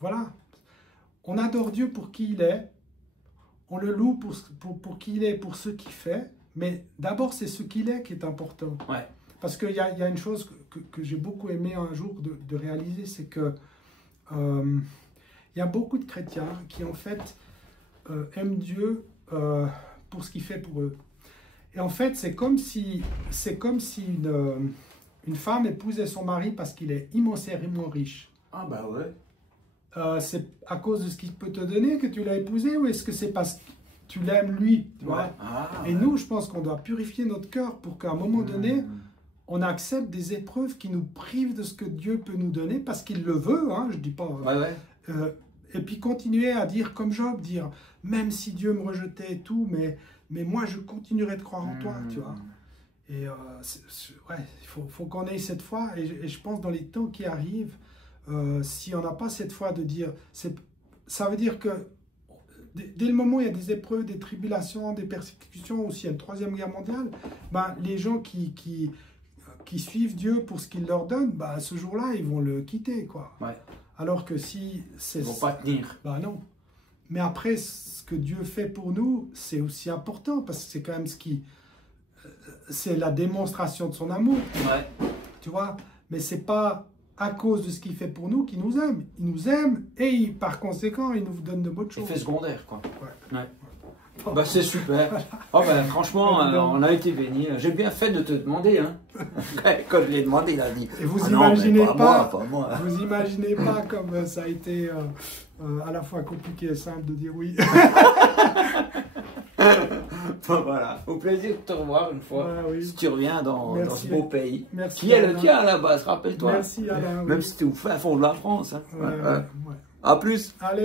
voilà, on adore Dieu pour qui il est, on le loue pour qui il est, pour ce qu'il fait, mais d'abord c'est ce qu'il est qui est important. Ouais. Parce qu'il y a une chose que j'ai beaucoup aimé un jour de réaliser, c'est que il y a beaucoup de chrétiens qui en fait aiment Dieu pour ce qu'il fait pour eux. Et en fait, c'est comme si une femme épousait son mari parce qu'il est immensément riche. Ah bah ouais. C'est à cause de ce qu'il peut te donner que tu l'as épousé, ou est-ce que c'est parce que tu l'aimes lui, tu vois? Et nous, je pense qu'on doit purifier notre cœur pour qu'à un moment donné, on accepte des épreuves qui nous privent de ce que Dieu peut nous donner parce qu'il le veut, hein, je dis pas... et puis continuer à dire comme Job, dire même si Dieu me rejetait et tout, mais moi je continuerai de croire en toi, tu vois. Et ouais, il faut qu'on ait cette foi, et je pense dans les temps qui arrivent, si on n'a pas cette foi de dire, ça veut dire que dès le moment où il y a des épreuves, des tribulations, des persécutions, ou s'il y a une troisième guerre mondiale, ben, les gens qui suivent Dieu pour ce qu'il leur donne, ben, ce jour-là, ils vont le quitter, quoi. Ouais. Alors que si c'est... Ils ne vont pas tenir. Ben non. Mais après, ce que Dieu fait pour nous, c'est aussi important, parce que c'est quand même c'est la démonstration de son amour. Ouais. Tu vois? Mais c'est pas à cause de ce qu'il fait pour nous qu'il nous aime. Il nous aime et par conséquent, il nous donne de bonnes choses. Effet secondaire, quoi. Ouais. Bah, c'est super. Oh, bah, franchement, on a été bénis. J'ai bien fait de te demander. Hein. Quand je l'ai demandé, il a dit. Et vous imaginez pas moi. Vous imaginez pas comme ça a été à la fois compliqué et simple de dire oui. Bon, voilà. Au plaisir de te revoir une fois. Oui. Si tu reviens dans ce beau pays. Merci, qui est le tien à la base, rappelle-toi. Merci Alain. Même si tu es au fin fond de la France. Hein. Ouais. À plus. Allez.